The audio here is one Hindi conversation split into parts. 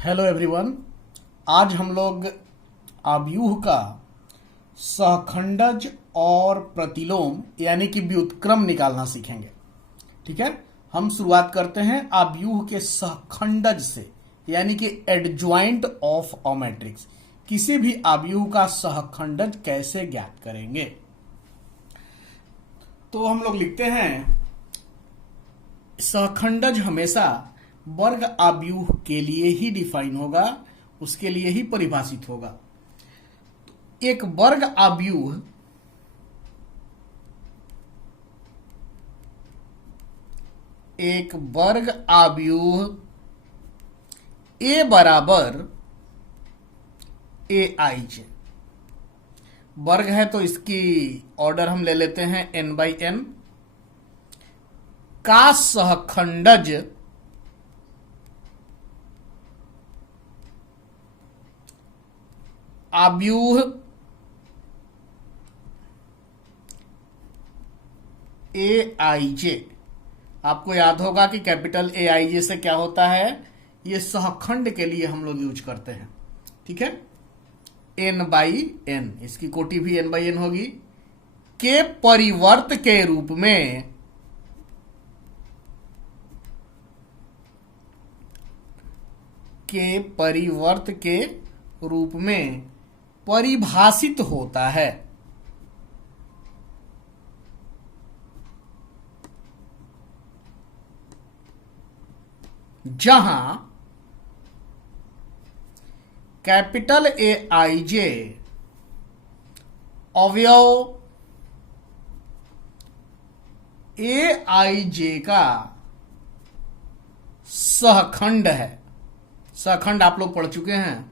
Hello everyone. आज हम लोग आव्यूह का सहखंडज और प्रतिलोम यानी कि व्युत्क्रम निकालना सीखेंगे। ठीक है, हम शुरुआत करते हैं आव्यूह के सहखंडज से यानी कि एडज्वाइंट ऑफ अ मैट्रिक्स। किसी भी आव्यूह का सहखंडज कैसे ज्ञात करेंगे, तो हम लोग लिखते हैं सहखंडज हमेशा वर्ग आव्यूह के लिए ही डिफाइन होगा, उसके लिए ही परिभाषित होगा। तो एक वर्ग आव्यूह ए बराबर ए आई जे वर्ग है, तो इसकी ऑर्डर हम ले लेते हैं n बाई एन का सहखंडज आव्यूह ए आई जे। आपको याद होगा कि कैपिटल ए आई जे से क्या होता है, ये सहखंड के लिए हम लोग यूज करते हैं। ठीक है, n बाई एन, इसकी कोटि भी n बाई एन होगी। के परिवर्त के रूप में परिभाषित होता है। जहां कैपिटल ए आई जे अवयव ए आई जे का सहखंड है। सहखंड आप लोग पढ़ चुके हैं।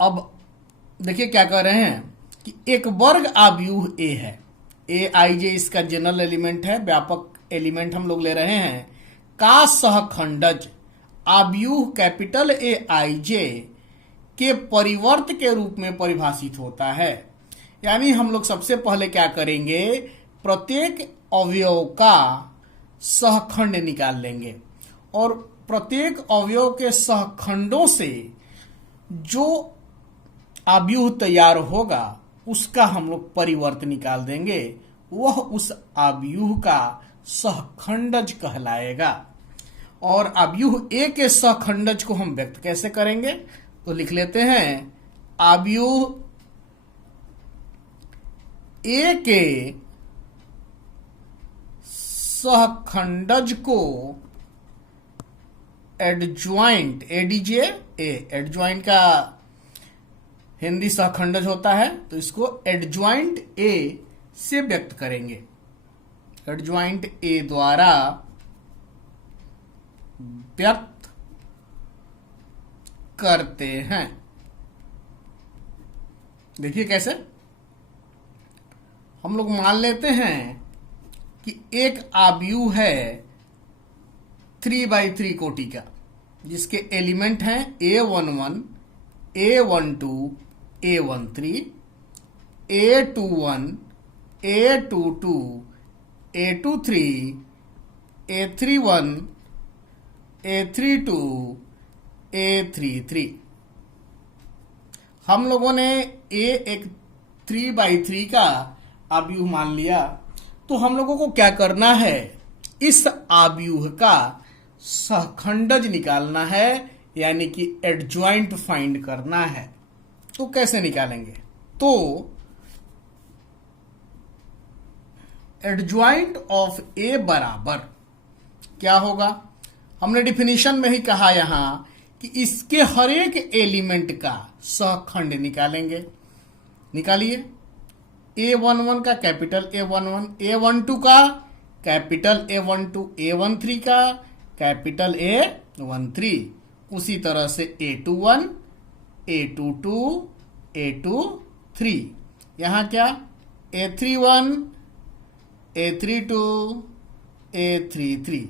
अब देखिए क्या कह रहे हैं कि एक वर्ग आव्यूह ए है, ए आई जे इसका जनरल एलिमेंट है, व्यापक एलिमेंट हम लोग ले रहे हैं, का सहखंडज आव्यूह कैपिटल ए आई जे के परिवर्त के रूप में परिभाषित होता है। यानी हम लोग सबसे पहले क्या करेंगे, प्रत्येक अवयव का सहखंड निकाल लेंगे और प्रत्येक अवयव के सहखंडों से जो आव्यूह तैयार होगा उसका हम लोग परिवर्त निकाल देंगे, वह उस आव्यूह का सहखंडज कहलाएगा। और आव्यूह ए के सहखंडज को हम व्यक्त कैसे करेंगे, तो लिख लेते हैं आव्यूह ए के सहखंडज को एडज्वाइंट, एडीजे ए, एडज्वाइंट का हिंदी सहखंडज होता है, तो इसको एडज्वाइंट ए से व्यक्त करेंगे। एडज्वाइंट ए द्वारा व्यक्त करते हैं। देखिए कैसे, हम लोग मान लेते हैं कि एक आव्यूह है 3/3 कोटि का, जिसके एलिमेंट हैं A11, A12, A13, A21, A22, A23, A31, A32, A33। हम लोगों ने एक 3/3 का आव्यूह मान लिया, तो हम लोगों को क्या करना है, इस आव्यूह का सहखंडज निकालना है, यानी कि एडज्वाइंट फाइंड करना है। तो कैसे निकालेंगे, तो एडज्वाइंट ऑफ ए बराबर क्या होगा, हमने डिफिनीशन में ही कहा यहां कि इसके हर एक एलिमेंट का सहखंड निकालेंगे। निकालिए, A11 का कैपिटल A11, A12 का कैपिटल A12, A13 का कैपिटल A13, उसी तरह से A21, A22, A23, यहां क्या A31, A32, A33,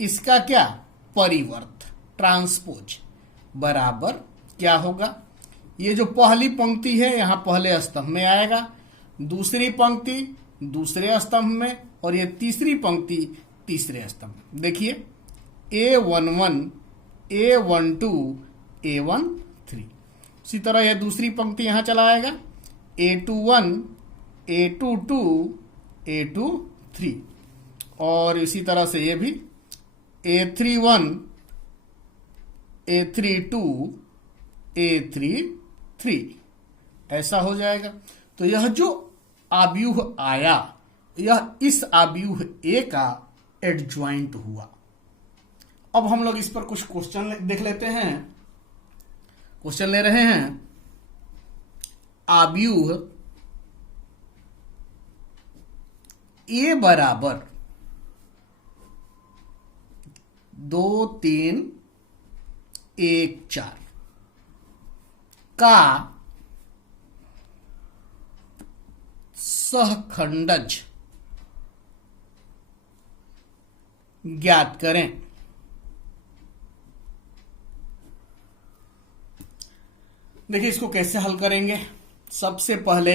इसका क्या परिवर्त, ट्रांसपोज बराबर क्या होगा, ये जो पहली पंक्ति है यहां पहले स्तंभ में आएगा, दूसरी पंक्ति दूसरे स्तंभ में, और ये तीसरी पंक्ति तीसरे स्तंभ। देखिए A11, A12, A13। इसी तरह यह दूसरी पंक्ति यहां चला आएगा A21, A22, A23। और इसी तरह से ये भी A31, A32, A33, ऐसा हो जाएगा। तो यह जो आव्यूह आया, यह इस आव्यूह ए का एडज्वाइंट हुआ। अब हम लोग इस पर कुछ क्वेश्चन देख लेते हैं। क्वेश्चन ले रहे हैं, आव्यूह ए बराबर 2, 3, 1, 4 का सहखंडज ज्ञात करें। देखिए इसको कैसे हल करेंगे। सबसे पहले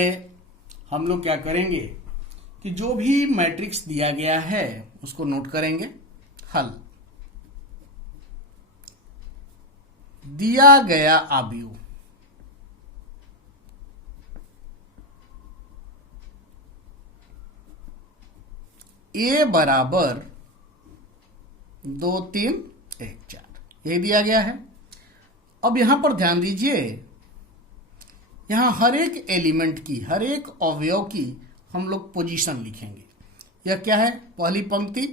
हम लोग क्या करेंगे कि जो भी मैट्रिक्स दिया गया है उसको नोट करेंगे। हल, दिया गया आव्यूह ए बराबर 2, 3, 1, 4 ये दिया गया है। अब यहां पर ध्यान दीजिए, यहां हर एक एलिमेंट की, हर एक अवयव की हम लोग पोजीशन लिखेंगे। यह क्या है, पहली पंक्ति,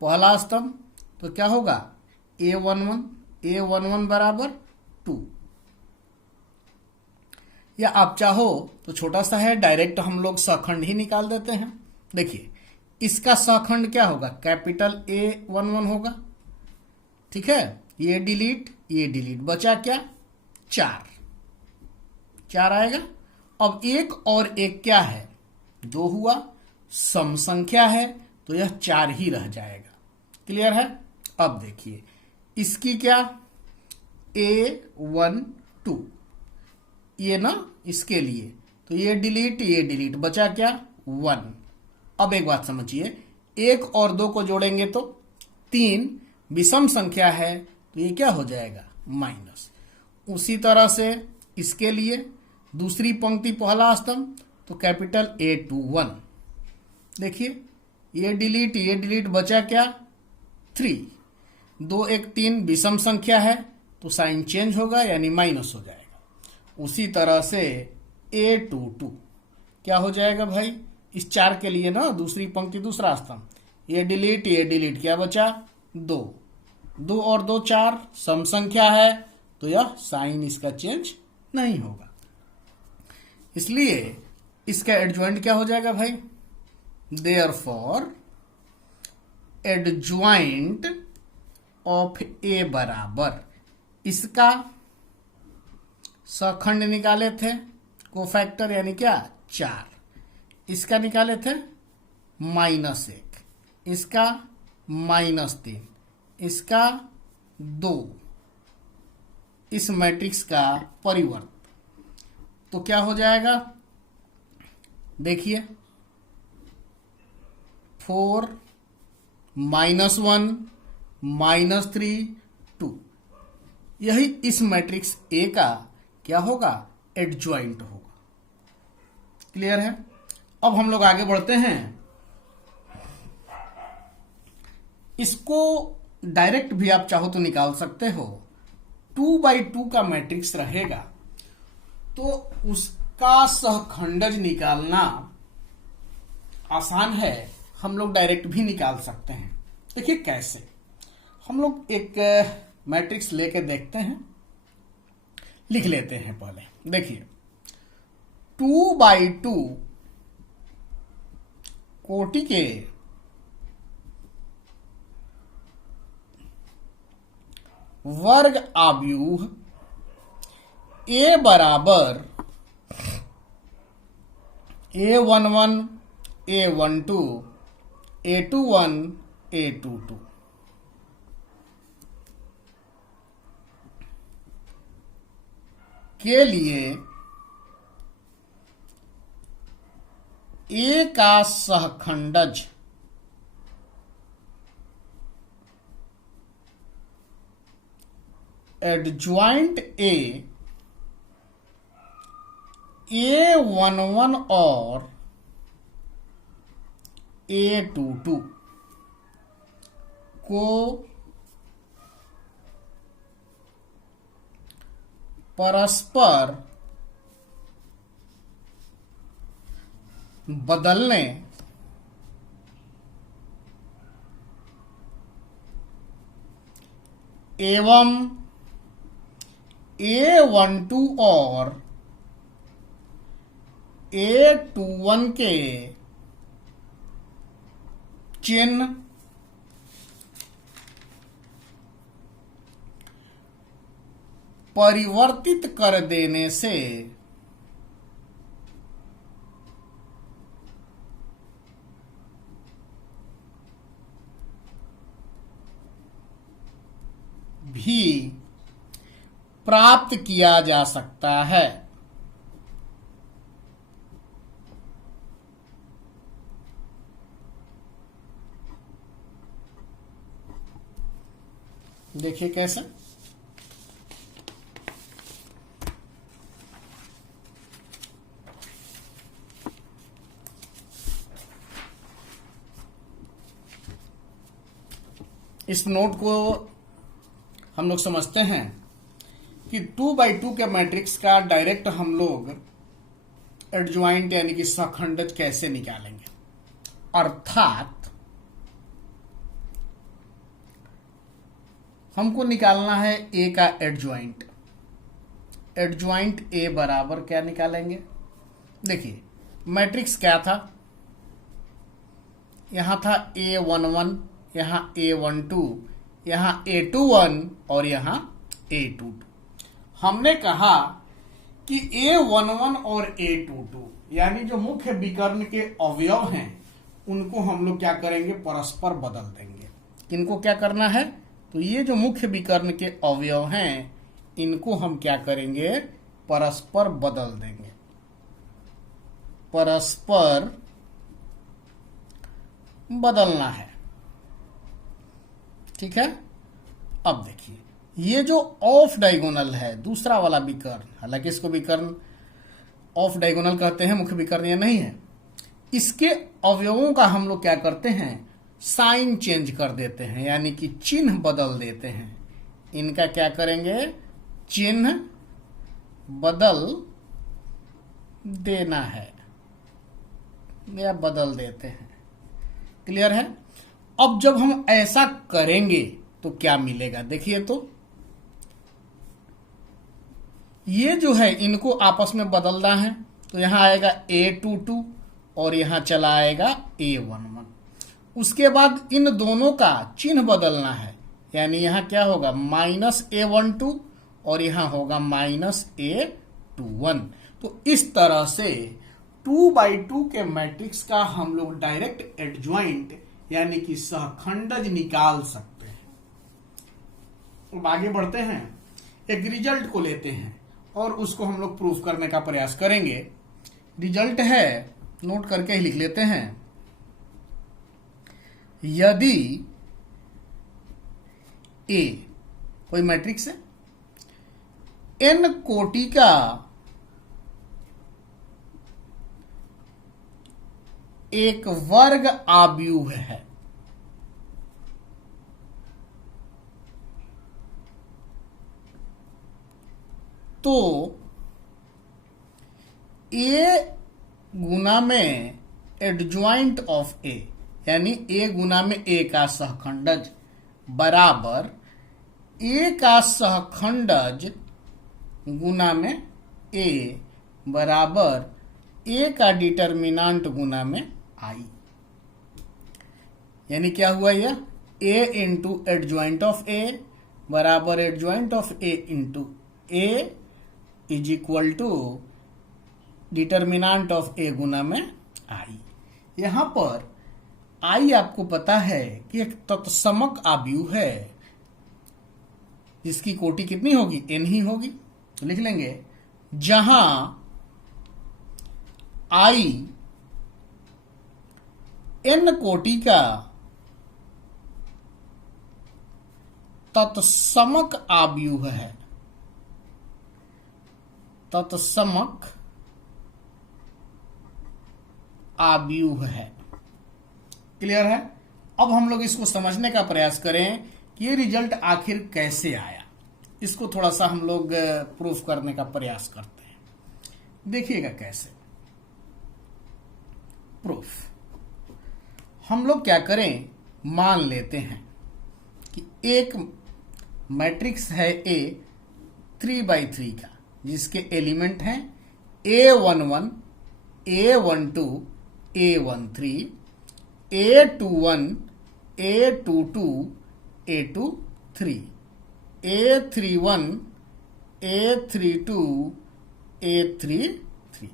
पहला स्तंभ, तो क्या होगा A11 बराबर 2। या आप चाहो तो छोटा सा है, डायरेक्ट हम लोग सहखंड ही निकाल देते हैं। देखिए इसका सहखंड क्या होगा, कैपिटल A11 होगा, ठीक है। ये डिलीट बचा क्या, 4 आएगा। अब एक और एक क्या है, 2 हुआ, सम संख्या है तो यह 4 ही रह जाएगा। क्लियर है। अब देखिए इसकी क्या, A12 ये ना, इसके लिए तो ये डिलीट बचा क्या, 1। अब एक बात समझिए, 1 और 2 को जोड़ेंगे तो 3, विषम संख्या है तो ये क्या हो जाएगा, माइनस। उसी तरह से इसके लिए दूसरी पंक्ति पहला स्तंभ, तो कैपिटल A21। देखिए ये डिलीट बचा क्या, 3। 2, 1, 3 विषम संख्या है तो साइन चेंज होगा यानी माइनस हो जाएगा। उसी तरह से A22 क्या हो जाएगा भाई, इस 4 के लिए ना, दूसरी पंक्ति दूसरा स्तंभ, ये डिलीट क्या बचा, 2 और 2 4, सम संख्या है तो यह साइन इसका चेंज नहीं होगा। इसलिए इसका एडज्वाइंट क्या हो जाएगा भाई, देयरफॉर एडज्वाइंट ऑफ ए बराबर, इसका सहखंड निकाले थे कोफैक्टर यानी क्या, 4, इसका निकाले थे -1, इसका -3, इसका 2, इस मैट्रिक्स का परिवर्त, तो क्या हो जाएगा, देखिए 4, -1, -3, 2, यही इस मैट्रिक्स ए का क्या होगा, एडज्वाइंट होगा। क्लियर है। अब हम लोग आगे बढ़ते हैं। इसको डायरेक्ट भी आप चाहो तो निकाल सकते हो। 2x2 का मैट्रिक्स रहेगा तो उसका सहखंडज निकालना आसान है, हम लोग डायरेक्ट भी निकाल सकते हैं। देखिए कैसे, हम लोग एक मैट्रिक्स लेके देखते हैं, लिख लेते हैं पहले। देखिए 2x2 कोटि के वर्ग आव्यूह ए बराबर A11, A12, A21, A22 के लिए ए का सहखंडज एडज्वाइंट A11 और A22 को परस्पर बदलने एवं A12 और A21 के चिन्ह परिवर्तित कर देने से भी प्राप्त किया जा सकता है। देखिए कैसे। इस नोट को हम लोग समझते हैं कि 2x2 के मैट्रिक्स का डायरेक्ट हम लोग एडज्वाइंट यानी कि सहखंडज कैसे निकालेंगे। अर्थात हमको निकालना है ए का एडज्वाइंट। एडज्वाइंट ए बराबर क्या निकालेंगे। देखिए मैट्रिक्स क्या था, यहां था A11, यहां A12, यहां A21 और यहां A22। हमने कहा कि A11 और A22 यानी जो मुख्य विकर्ण के अवयव हैं उनको हम लोग क्या करेंगे, परस्पर बदल देंगे। इनको क्या करना है, तो ये जो मुख्य विकर्ण के अवयव हैं इनको हम क्या करेंगे, परस्पर बदल देंगे। परस्पर बदलना है, ठीक है। अब देखिए ये जो ऑफ डायगोनल है दूसरा वाला विकर्ण, हालांकि इसको विकर्ण ऑफ डायगोनल कहते हैं, मुख्य विकर्ण ये नहीं है। इसके अवयवों का हम लोग क्या करते हैं, साइन चेंज कर देते हैं, यानी कि चिन्ह बदल देते हैं। इनका क्या करेंगे, चिन्ह बदल देना है या बदल देते हैं। क्लियर है। अब जब हम ऐसा करेंगे तो क्या मिलेगा, देखिए तो ये जो है इनको आपस में बदलना है, तो यहां आएगा A22 और यहां चला आएगा A11। उसके बाद इन दोनों का चिन्ह बदलना है, यानी यहां क्या होगा, -A12 और यहां होगा -A21। तो इस तरह से 2x2 के मैट्रिक्स का हम लोग डायरेक्ट एडज्वाइंट यानी कि सहखंडज निकाल सकते हैं। अब आगे बढ़ते हैं, एक रिजल्ट को लेते हैं और उसको हम लोग प्रूफ करने का प्रयास करेंगे। रिजल्ट है, नोट करके ही लिख लेते हैं। यदि ए कोई मैट्रिक्स है, n कोटि का एक वर्ग आव्यूह है, तो ए गुना में एडज्वाइंट ऑफ ए यानी ए गुना में ए का सहखंडज बराबर ए का सहखंडज गुना में ए बराबर ए का डिटर्मिनांट गुना में आई। यानी क्या हुआ, यह A into adjoint of A बराबर adjoint of A into A is equal to determinant of A गुना में आई। यहां पर आई आपको पता है कि एक तत्समक आव्यूह है जिसकी कोटि कितनी होगी, n ही होगी। तो लिख लेंगे जहां आई n कोटि का तत्समक आव्यूह है, तत्समक आव्यूह है। क्लियर है? अब हम लोग इसको समझने का प्रयास करें कि ये रिजल्ट आखिर कैसे आया। इसको थोड़ा सा हम लोग प्रूफ करने का प्रयास करते हैं। देखिएगा कैसे प्रूफ। हम लोग क्या करें, मान लेते हैं कि एक मैट्रिक्स है ए 3x3 का, जिसके एलिमेंट हैं A11, A12, A13, A21, A22, A23, A31, A32, A33।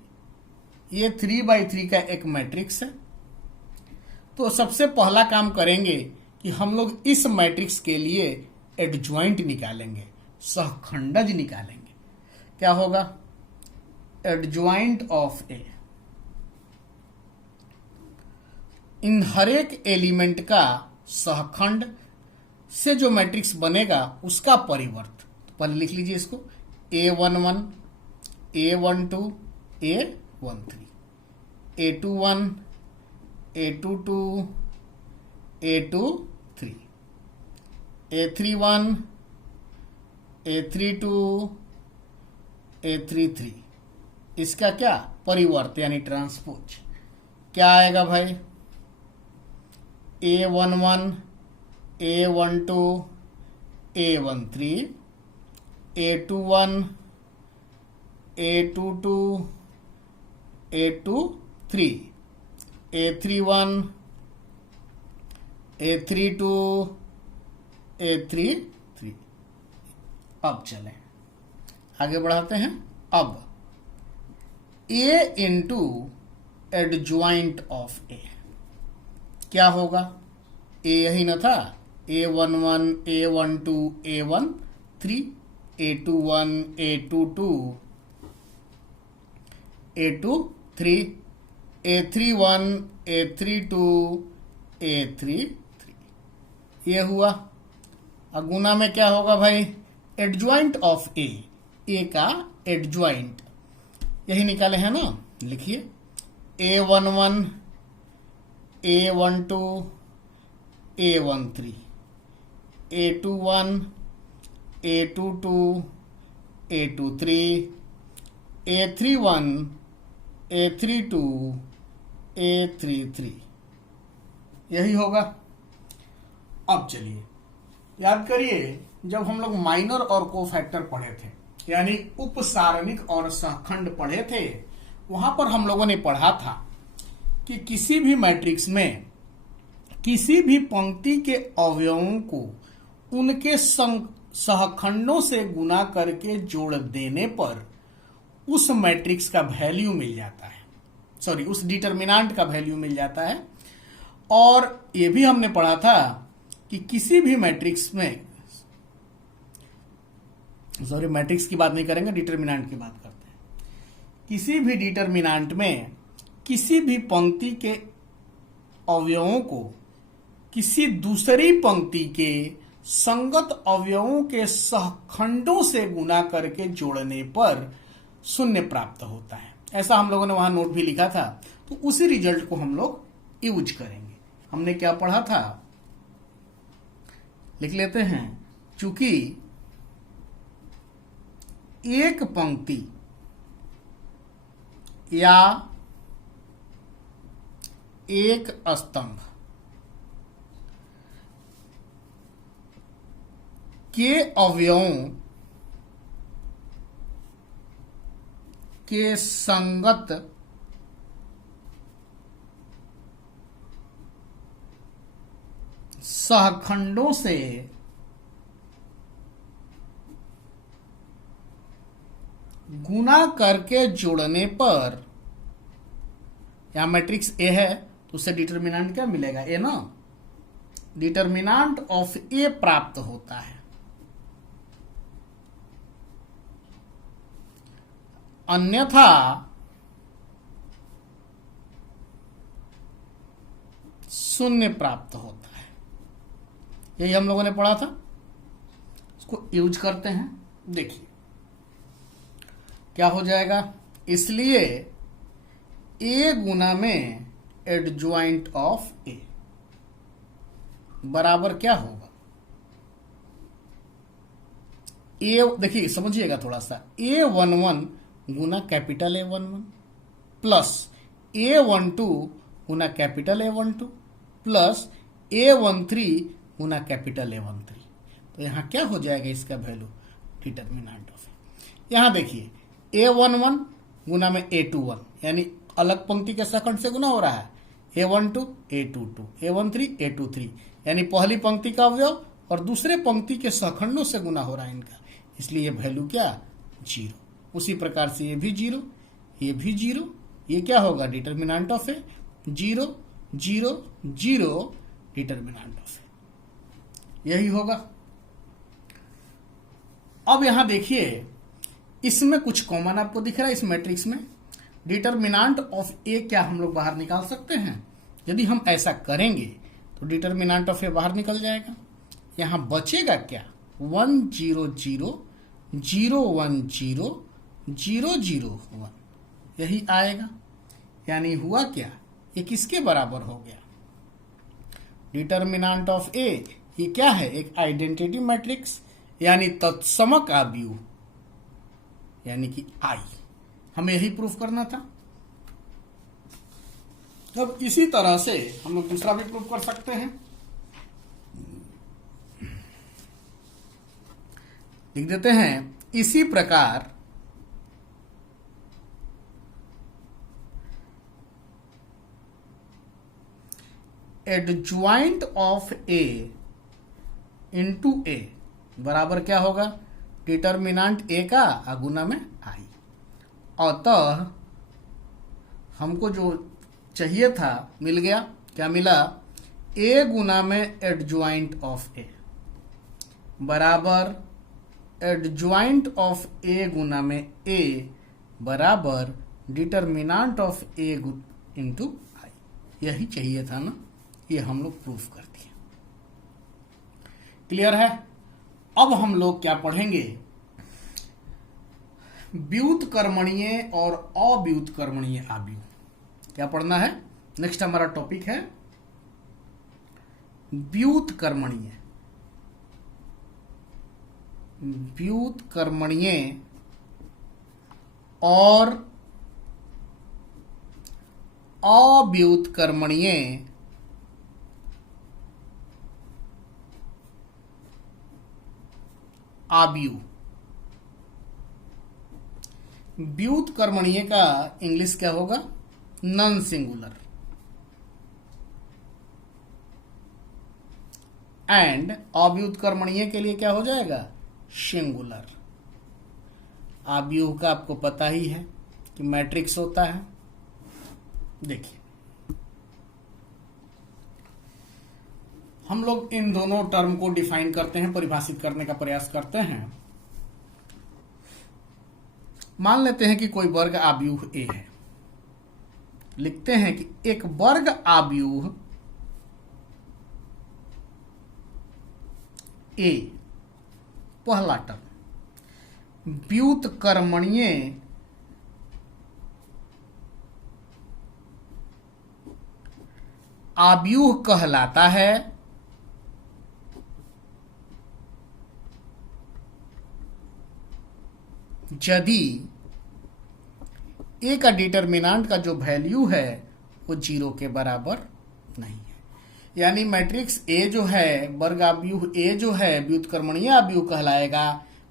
ये 3x3 का एक मैट्रिक्स है। तो सबसे पहला काम करेंगे कि हम लोग इस मैट्रिक्स के लिए एडज्वाइंट निकालेंगे, सहखंडज निकालेंगे। क्या होगा? एडज्वाइंट ऑफ ए। इन हर एक एलिमेंट का सहखंड से जो मैट्रिक्स बनेगा उसका परिवर्त। तो पहले लिख लीजिए इसको, A11, A12, A13, A21, A22, A23, A31, A32, A33। इसका क्या परिवर्त यानी ट्रांसपोज। क्या आएगा भाई? A11, A12, A13, A21, A22, A23, A31, A32, A33। अब चलें आगे बढ़ाते हैं। अब A इंटू एडज्वाइंट ऑफ ए क्या होगा? ए यही ना था, A11, A12, A13, A21, A22, A23, A31, A32, A33। ये हुआ। अब गुना में क्या होगा भाई? एडज्वाइंट ऑफ ए का एडज्वाइंट यही निकाले हैं ना, लिखिए A11, A12, A13, A21, A22, A23, A31, A32, A33। यही होगा। अब चलिए याद करिए, जब हम लोग माइनर और कोफैक्टर पढ़े थे, यानी उपसारणिक और सहखंड पढ़े थे, वहां पर हम लोगों ने पढ़ा था कि किसी भी मैट्रिक्स में किसी भी पंक्ति के अवयवों को उनके सहखंडों से गुना करके जोड़ देने पर उस मैट्रिक्स का वैल्यू मिल जाता है, सॉरी उस डिटर्मिनेंट का वैल्यू मिल जाता है। और यह भी हमने पढ़ा था कि किसी भी मैट्रिक्स में, सॉरी मैट्रिक्स की बात नहीं करेंगे, डिटर्मिनेंट की बात करते हैं। किसी भी डिटर्मिनेंट में किसी भी पंक्ति के अवयवों को किसी दूसरी पंक्ति के संगत अवयवों के सहखंडों से गुना करके जोड़ने पर शून्य प्राप्त होता है। ऐसा हम लोगों ने वहां नोट भी लिखा था। तो उसी रिजल्ट को हम लोग यूज करेंगे। हमने क्या पढ़ा था, लिख लेते हैं। चूंकि एक पंक्ति या एक स्तंभ के अवयवों के संगत सहखंडों से गुना करके जोड़ने पर, यहां मैट्रिक्स ए है तो उससे डिटर्मिनेंट क्या मिलेगा? ए ना। डिटर्मिनेंट ऑफ ए प्राप्त होता है। अन्यथा शून्य प्राप्त होता है। यही हम लोगों ने पढ़ा था। उसको यूज करते हैं। देखिए क्या हो जाएगा, इसलिए ए गुना में एडज्वाइंट ऑफ ए बराबर क्या होगा, ए, देखिए समझिएगा थोड़ा सा, A11 गुना कैपिटल A11 प्लस A12 गुना कैपिटल A12 प्लस A13 गुना कैपिटल A13। तो यहां क्या हो जाएगा इसका वैल्यू, डिटर्मिनेंट ऑफ ए। यहां देखिए A11 गुना में A21, यानी अलग पंक्ति के सेकंड से गुना हो रहा है, A12 A22 A13 A23, यानी पहली पंक्ति का अवयव और दूसरे पंक्ति के सखंडों से गुना हो रहा है इनका, इसलिए ये वैल्यू क्या, 0। उसी प्रकार से ये भी 0, ये भी 0, ये क्या होगा, determinant of A, 0 0 0 determinant of A, यही होगा। अब यहां देखिए इसमें कुछ कॉमन आपको दिख रहा है, इस मैट्रिक्स में डिटर्मिनेंट ऑफ ए क्या हम लोग बाहर निकाल सकते हैं। यदि हम ऐसा करेंगे तो डिटर्मिनेंट ऑफ ए बाहर निकल जाएगा। यहां बचेगा क्या, 1 0 0 0 1 0 0 0 1, यही आएगा। यानी हुआ क्या, ये किसके बराबर हो गया, डिटर्मिनेंट ऑफ ए, ये क्या है, एक आइडेंटिटी मैट्रिक्स, यानी तत्समक आव्यूह, यानी कि आई। हमें यही प्रूफ करना था। अब इसी तरह से हम लोग दूसरा भी प्रूफ कर सकते हैं। लिख देते हैं, इसी प्रकार एडज्वाइंट ऑफ ए इंटू ए बराबर क्या होगा, डिटर्मिनेंट ए का गुना में आई। अतः हमको जो चाहिए था मिल गया, क्या मिला, ए गुना में एडज्वाइंट ऑफ ए बराबर एडज्वाइंट ऑफ ए गुना में ए बराबर डिटर्मिनेंट ऑफ ए इंटू आई। यही चाहिए था ना, ये हम लोग प्रूफ कर दिए। क्लियर है। अब हम लोग क्या पढ़ेंगे, व्युत्कर्मणीय और अव्युत्कर्मणीय आव्यूह। क्या पढ़ना है, नेक्स्ट हमारा टॉपिक है व्युत्कर्मणीय, व्युत्कर्मणीय और अव्युत्कर्मणीय आव्यूह। व्युत्कर्मणीय का इंग्लिश क्या होगा, नॉन सिंगुलर, एंड अव्युत्कर्मणीय के लिए क्या हो जाएगा, सिंगुलर। आव्यूह का आपको पता ही है कि मैट्रिक्स होता है। देखिए हम लोग इन दोनों टर्म को डिफाइन करते हैं, परिभाषित करने का प्रयास करते हैं। मान लेते हैं कि कोई वर्ग आव्यूह ए है। लिखते हैं कि एक वर्ग आव्यूह ए, पहला टर्म व्युत्कर्मणीय आव्यूह कहलाता है यदि ए का डिटर्मिनेंट का जो वैल्यू है वो 0 के बराबर नहीं है। यानी मैट्रिक्स ए जो है, वर्ग आव्यूह ए जो है, व्युत्कर्मणीय आव्यूह कहलाएगा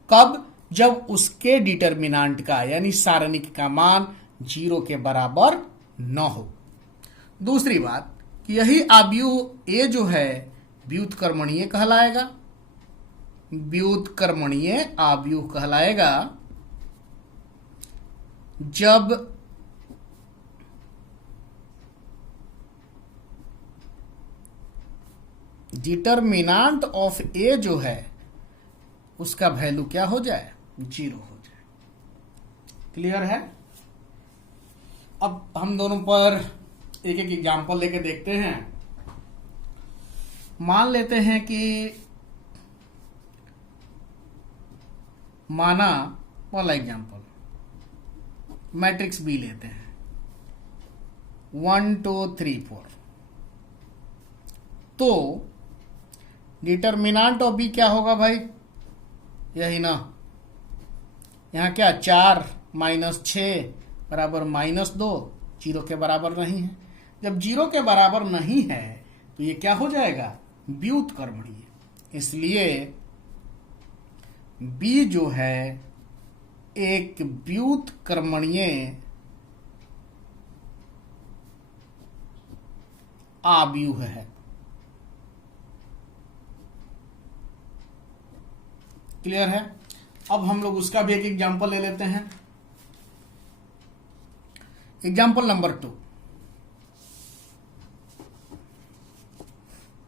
कब, जब उसके डिटर्मिनेंट का यानी सारणिक का मान 0 के बराबर न हो। दूसरी बात कि यही आव्यूह ए जो है व्युत्कर्मणीय कहलाएगा, व्युत्कर्मणीय आव्यूह कहलाएगा जब डिटर्मिनेंट ऑफ ए जो है उसका वैल्यू क्या हो जाए, 0 हो जाए। क्लियर है। अब हम दोनों पर एक एक एग्जांपल लेके देखते हैं। मान लेते हैं कि माना पहला एग्जांपल मैट्रिक्स बी लेते हैं 1 2 3 4। तो डिटर्मिनेंट ऑफ बी क्या होगा भाई, यही ना, यहां क्या 4 - 6 बराबर -2, 0 के बराबर नहीं है। जब 0 के बराबर नहीं है तो ये क्या हो जाएगा, व्युत्क्रमणीय। इसलिए बी जो है एक व्युत्क्रमणीय आव्यूह है। क्लियर है। अब हम लोग उसका भी एक एग्जांपल ले लेते हैं। एग्जांपल नंबर 2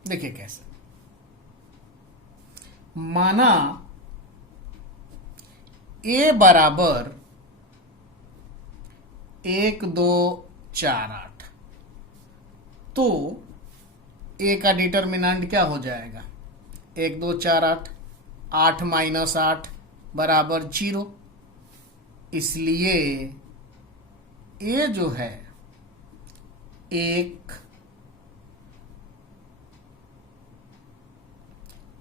देखिए कैसे। माना ए बराबर 1 2 4 8। तो ए का डिटर्मिनेंट क्या हो जाएगा, 1 2 4 8, 8 - 8 बराबर 0। इसलिए ए जो है एक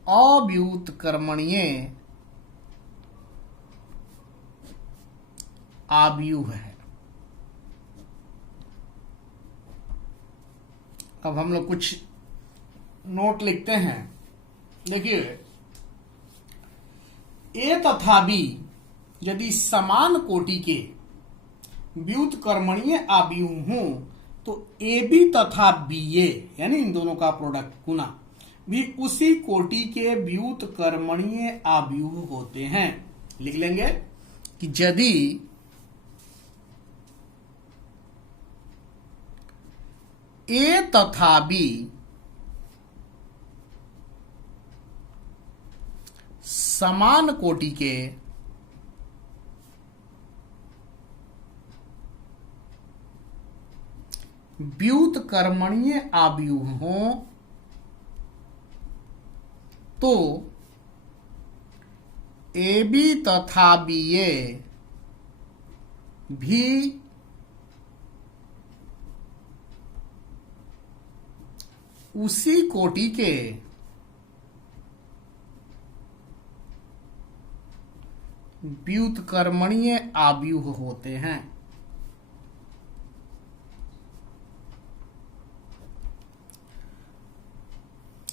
अव्युत्क्रमणीय आव्यूह है। अब हम लोग कुछ नोट लिखते हैं। देखिए, ए तथा बी यदि समान कोटि के व्युत्क्रमणीय आव्यूह हों तो ए बी तथा बी ए यानी इन दोनों का प्रोडक्ट गुना भी उसी कोटि के व्युत्क्रमणीय आव्यूह होते हैं। लिख लेंगे कि यदि ए तथा बी समान कोटि के व्युत्क्रमणीय आव्यूह हों तो ए बी तथा बी ए भी उसी कोटि के व्युत्क्रमणीय आव्यूह होते हैं।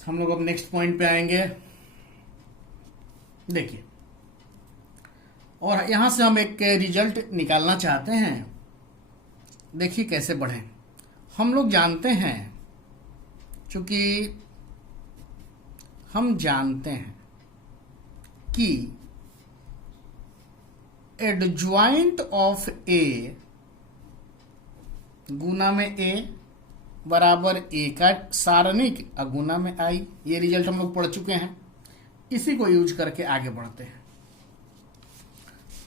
हम लोग अब नेक्स्ट पॉइंट पे आएंगे। देखिए, और यहां से हम एक रिजल्ट निकालना चाहते हैं। देखिए कैसे बढ़े। हम लोग जानते हैं, चूंकि हम जानते हैं कि एडज्वाइंट ऑफ ए गुना में ए बराबर ए का सारणिक गुना में आई। ये रिजल्ट हम लोग पढ़ चुके हैं। इसी को यूज करके आगे बढ़ते हैं।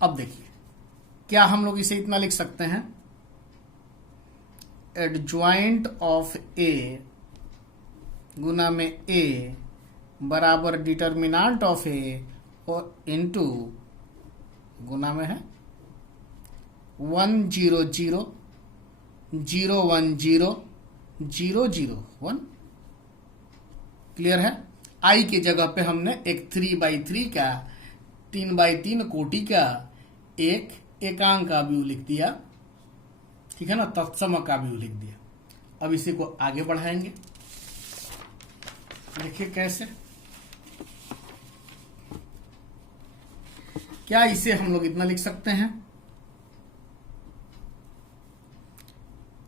अब देखिए, क्या हम लोग इसे इतना लिख सकते हैं, एडज्वाइंट ऑफ ए गुना में ए बराबर डिटर्मिनेंट ऑफ ए और इनटू गुना में है 1 0 0 0 1 0 0 0 1। क्लियर है। आई के जगह पे हमने एक 3/3 का 3/3 कोटि का एक एकांक का व्यू लिख दिया। ठीक है ना, तत्सम का व्यू लिख दिया। अब इसी को आगे बढ़ाएंगे। देखिए कैसे। क्या इसे हम लोग इतना लिख सकते हैं,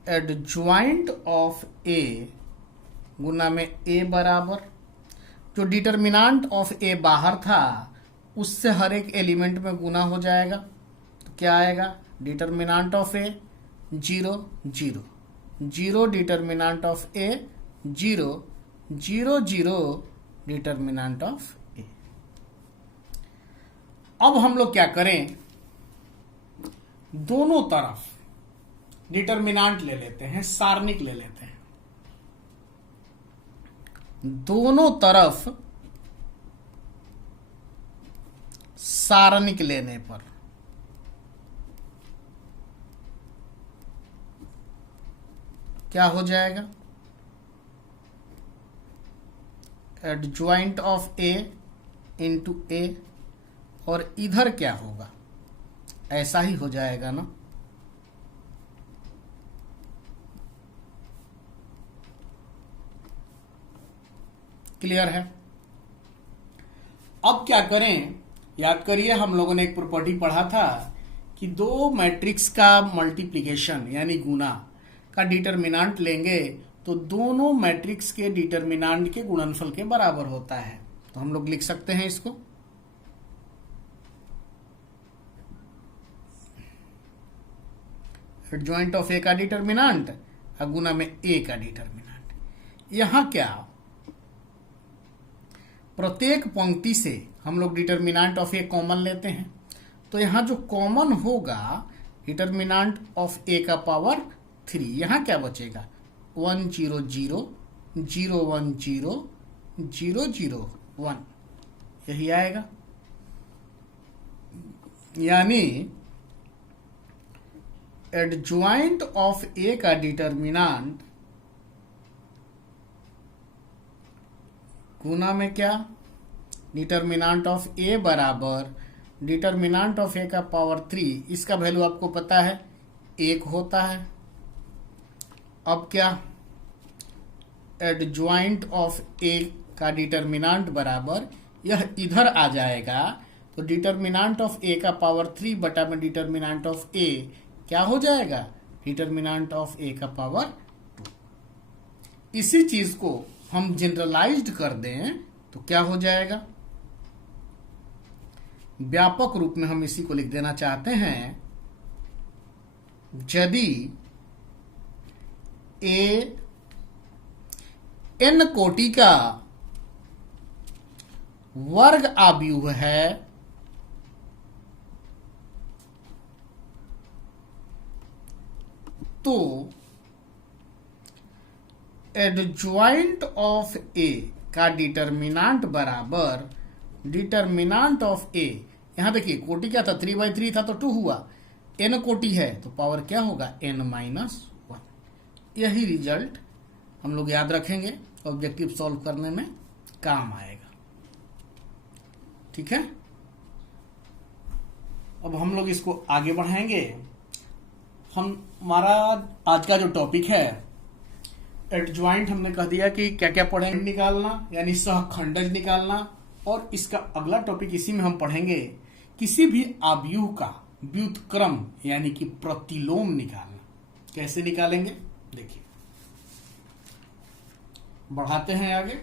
एडज्वाइंट ऑफ ए गुना में ए बराबर जो डिटर्मिनेंट ऑफ ए बाहर था उससे हर एक एलिमेंट में गुना हो जाएगा। तो क्या आएगा, determinant of A 0 0 0 determinant of A 0 0 0 determinant of A. अब हम लोग क्या करें, दोनों तरफ डिटर्मिनेंट ले लेते हैं, सारणिक ले लेते हैं। दोनों तरफ सारणिक लेने पर क्या हो जाएगा? एडज्वाइंट ऑफ ए इंटू ए, और इधर क्या होगा? ऐसा ही हो जाएगा ना। क्लियर है? अब क्या करें? याद करिए, हम लोगों ने एक प्रॉपर्टी पढ़ा था कि दो मैट्रिक्स का मल्टीप्लिकेशन यानी गुना का डिटरमिनेंट लेंगे तो दोनों मैट्रिक्स के डिटरमिनेंट के गुणनफल के बराबर होता है। तो हम लोग लिख सकते हैं इसको, एडज्वाइंट ऑफ ए का डिटरमिनेंट और गुना में ए का डिटरमिनेंट। यहां क्या, प्रत्येक पंक्ति से हम लोग डिटरमिनेंट ऑफ ए कॉमन लेते हैं, तो यहां जो कॉमन होगा डिटरमिनेंट ऑफ ए का पावर 3, यहां क्या बचेगा? 1 0 0 0 1 0 0 0 1, यही आएगा। यानी एडज्वाइंट ऑफ ए का डिटरमिनेंट गुना में क्या, डिटरमिनेंट ऑफ ए बराबर डिटरमिनेंट ऑफ ए का पावर 3, इसका वैल्यू आपको पता है 1 होता है। अब क्या, एडज्वाइंट ऑफ ए का डिटरमिनेंट बराबर यह इधर आ जाएगा, तो डिटरमिनेंट ऑफ ए का पावर 3 बटा में डिटरमिनेंट ऑफ ए क्या हो जाएगा? डिटरमिनेंट ऑफ ए का पावर 2। इसी चीज को हम जनरलाइज्ड कर दें तो क्या हो जाएगा? व्यापक रूप में हम इसी को लिख देना चाहते हैं, यदि ए n कोटि का वर्ग आव्यूह है तो एडज्वाइंट ऑफ ए का डिटरमिनेंट बराबर डिटरमिनेंट ऑफ ए, यहां देखिए कोटि क्या था, 3/3 था तो 2 हुआ, n कोटि है तो पावर क्या होगा? n-1। यही रिजल्ट हम लोग याद रखेंगे, ऑब्जेक्टिव सॉल्व करने में काम आएगा। ठीक है, अब हम लोग इसको आगे बढ़ाएंगे। हमारा आज का जो टॉपिक है एडज्वाइंट, हमने कह दिया कि क्या क्या पढ़ेंगे, निकालना यानी सहखंडज निकालना, और इसका अगला टॉपिक इसी में हम पढ़ेंगे किसी भी आव्यूह का व्युत्क्रम यानी कि प्रतिलोम निकालना। कैसे निकालेंगे देखिए, बढ़ाते हैं आगे,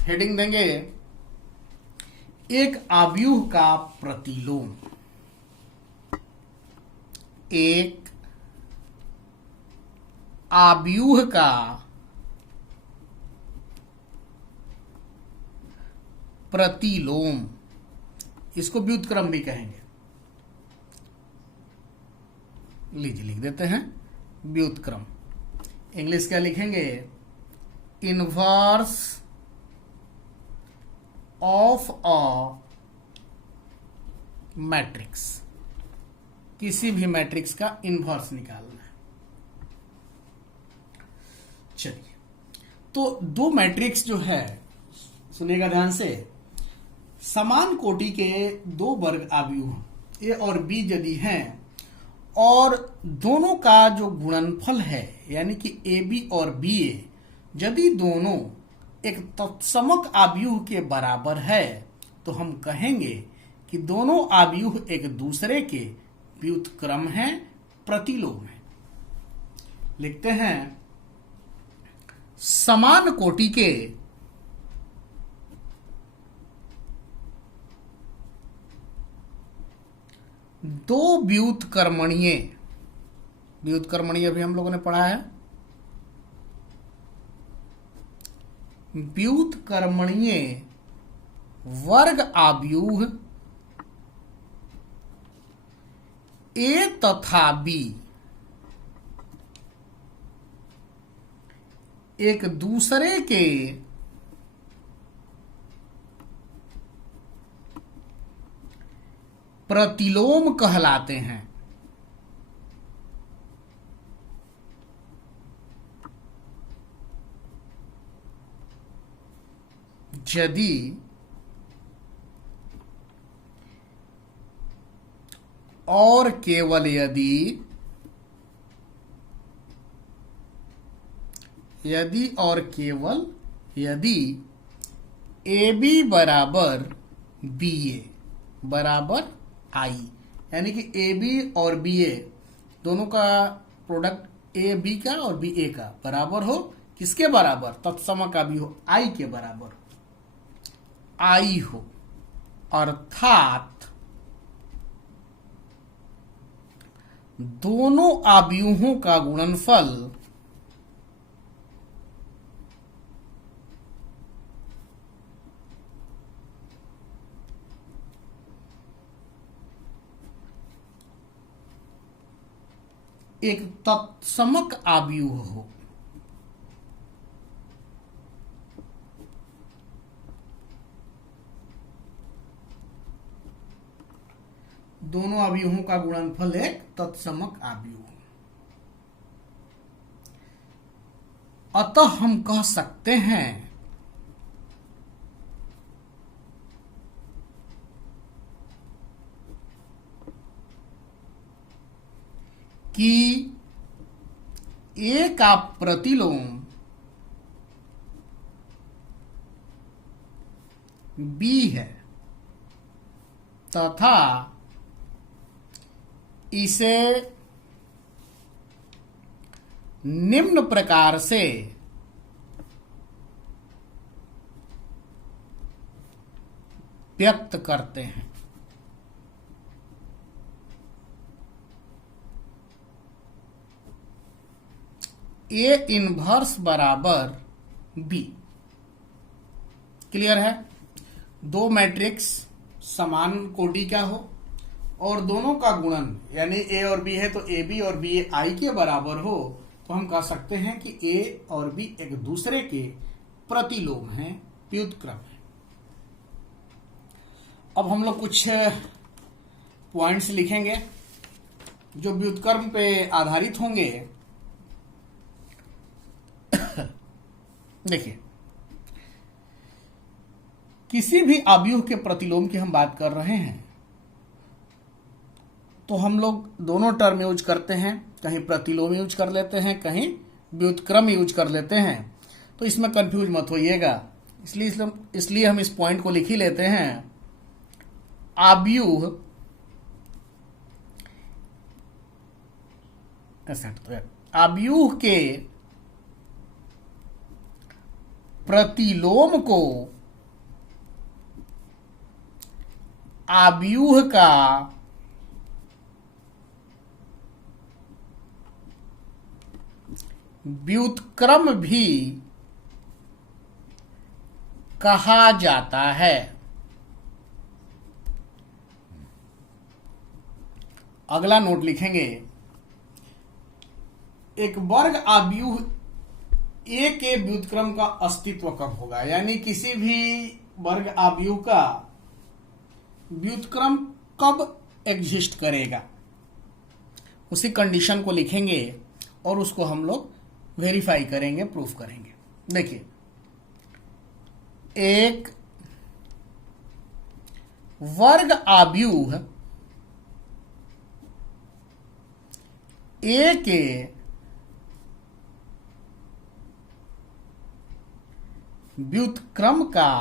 हेडिंग देंगे एक आव्यूह का प्रतिलोम। एक आव्यूह का प्रतिलोम, इसको व्युत्क्रम भी कहेंगे। लीजिए लिख देते हैं व्युत्क्रम। इंग्लिश क्या लिखेंगे? इनवर्स ऑफ अ मैट्रिक्स, किसी भी मैट्रिक्स का इनवर्स निकालना है। चलिए, तो दो मैट्रिक्स जो है, सुनिएगा ध्यान से, समान कोटि के दो वर्ग आव्यूह ए और बी यदि हैं और दोनों का जो गुणनफल है यानी कि ए बी और बी ए, यदि दोनों एक तत्समक आव्यूह के बराबर है तो हम कहेंगे कि दोनों आव्यूह एक दूसरे के व्युत्क्रम हैं, प्रतिलोम है। लिखते हैं समान कोटि के दो व्युत्क्रमणीय, व्युत्क्रमणीय भी हम लोगों ने पढ़ा है, व्युत्क्रमणीय वर्ग आव्यूह ए तथा बी एक दूसरे के प्रतिलोम कहलाते हैं। यदि और केवल यदि ए बी बराबर बी ए बराबर आई, यानी कि ए बी और बी ए दोनों का प्रोडक्ट ए बी का और बी ए का बराबर हो, किसके बराबर? तत्सम का भी हो, आई के बराबर आई हो, अर्थात दोनों आव्यूहों का गुणनफल एक तत्समक आव्यूह हो। दोनों आव्यूहों का गुणनफल एक तत्समक आव्यूह। अतः हम कह सकते हैं कि ए का प्रतिलोम बी है तथा इसे निम्न प्रकार से व्यक्त करते हैं। ए इनवर्स बराबर बी। क्लियर है? दो मैट्रिक्स समान कोटि का हो और दोनों का गुणन यानी ए और बी है तो ए बी और बी ए आई के बराबर हो, तो हम कह सकते हैं कि ए और बी एक दूसरे के प्रतिलोम हैं, व्युत्क्रम है। अब हम लोग कुछ पॉइंट्स लिखेंगे जो व्युत्क्रम पे आधारित होंगे। देखिए, किसी भी अवयव के प्रतिलोम की हम बात कर रहे हैं तो हम लोग दोनों टर्म यूज करते हैं, कहीं प्रतिलोम यूज कर लेते हैं, कहीं व्युत्क्रम यूज कर लेते हैं। तो इसमें कंफ्यूज मत होइएगा, इसलिए हम इस पॉइंट को लिख ही लेते हैं। अवयव के प्रतिलोम को अवयव का व्युत्क्रम भी कहा जाता है। अगला नोट लिखेंगे, एक वर्ग अवयव ए के व्युत्क्रम का अस्तित्व कब होगा, यानी किसी भी वर्ग अवयव का व्युत्क्रम कब एग्जिस्ट करेगा, उसी कंडीशन को लिखेंगे और उसको हम लोग वेरीफाई करेंगे, प्रूफ करेंगे। देखिए, एक वर्ग अवयव ए के व्युत्क्रम का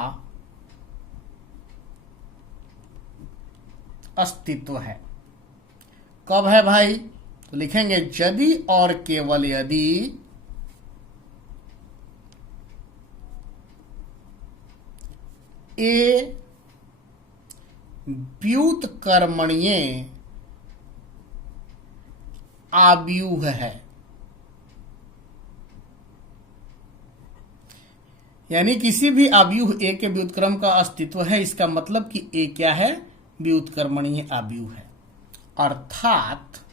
अस्तित्व है। कब है भाई? तो लिखेंगे यदि और केवल यदि ए व्युत्क्रमणीय अवयव है, यानी किसी भी अवयव ए के व्युत्क्रम का अस्तित्व है, इसका मतलब कि ए क्या है? व्युत्क्रमणीय अवयव है। अर्थात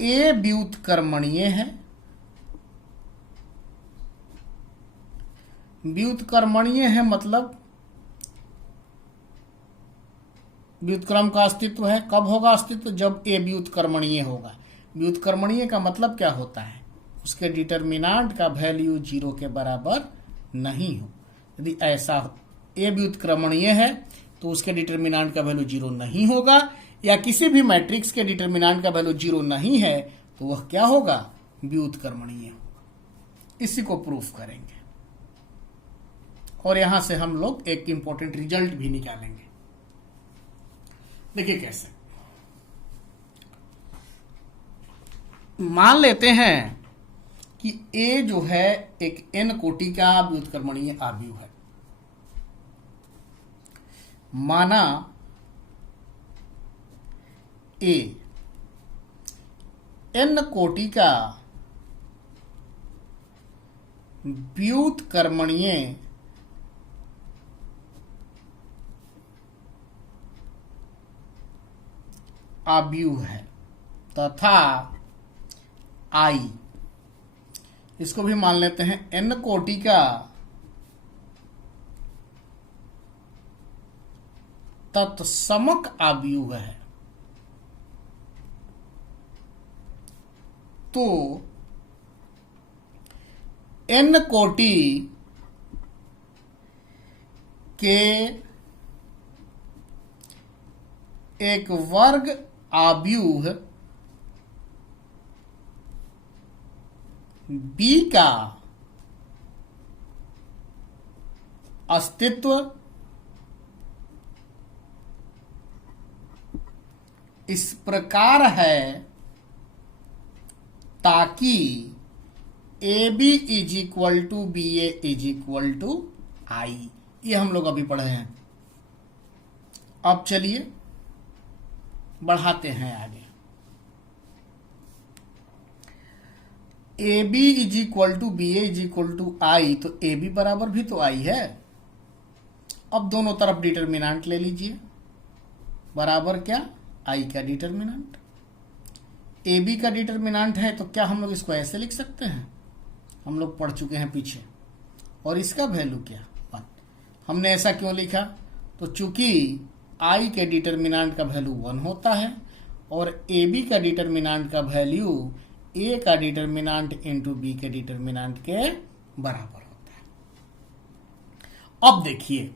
ए व्युत्क्रमणीय है। व्युत्क्रमणीय है मतलब व्युत्क्रम का अस्तित्व है। कब होगा अस्तित्व? जब ए व्युत्क्रमणीय होगा। व्युत्क्रमणीय का मतलब क्या होता है? उसके डिटर्मिनांट का वैल्यू 0 के बराबर नहीं हो। यदि ऐसा ए व्युत्क्रमणीय है तो उसके डिटर्मिनांट का वैल्यू 0 नहीं होगा, या किसी भी मैट्रिक्स के डिटर्मिनांट का वैल्यू 0 नहीं है तो वह क्या होगा? व्युत्क्रमणीय होगा। इसी को प्रूफ करेंगे और यहां से हम लोग एक इंपॉर्टेंट रिजल्ट भी निकालेंगे। देखिए कैसे। मान लेते हैं कि ए जो है एक n कोटि का व्युत्क्रमणीय आव्यूह है। माना ए n कोटि का व्युत्क्रमणीय आव्यूह है तथा I, इसको भी मान लेते हैं n कोटि का तत्समक आव्यूह है, तो n कोटि के एक वर्ग आव्यूह B का अस्तित्व इस प्रकार है ताकि AB is equal to BA is equal to I। ये हम लोग अभी पढ़े हैं। अब चलिए बढ़ाते हैं आगे। AB is equal to BA is equal to I, तो AB बराबर भी तो I है। अब दोनों तरफ डिटर्मिनेंट ले लीजिए, बराबर क्या? I का डिटर्मिनेंट। AB का डिटर्मिनेंट है तो क्या हम लोग इसको ऐसे लिख सकते हैं? हम लोग पढ़ चुके हैं पीछे। और इसका वैल्यू क्या? 1। हमने ऐसा क्यों लिखा? तो चूंकि I के डिटर्मिनेंट का वैल्यू 1 होता है और AB का डिटर्मिनेंट का वैल्यू A का डिटर्मिनेंट इंटू B के डिटर्मिनेंट के बराबर होता है। अब देखिए,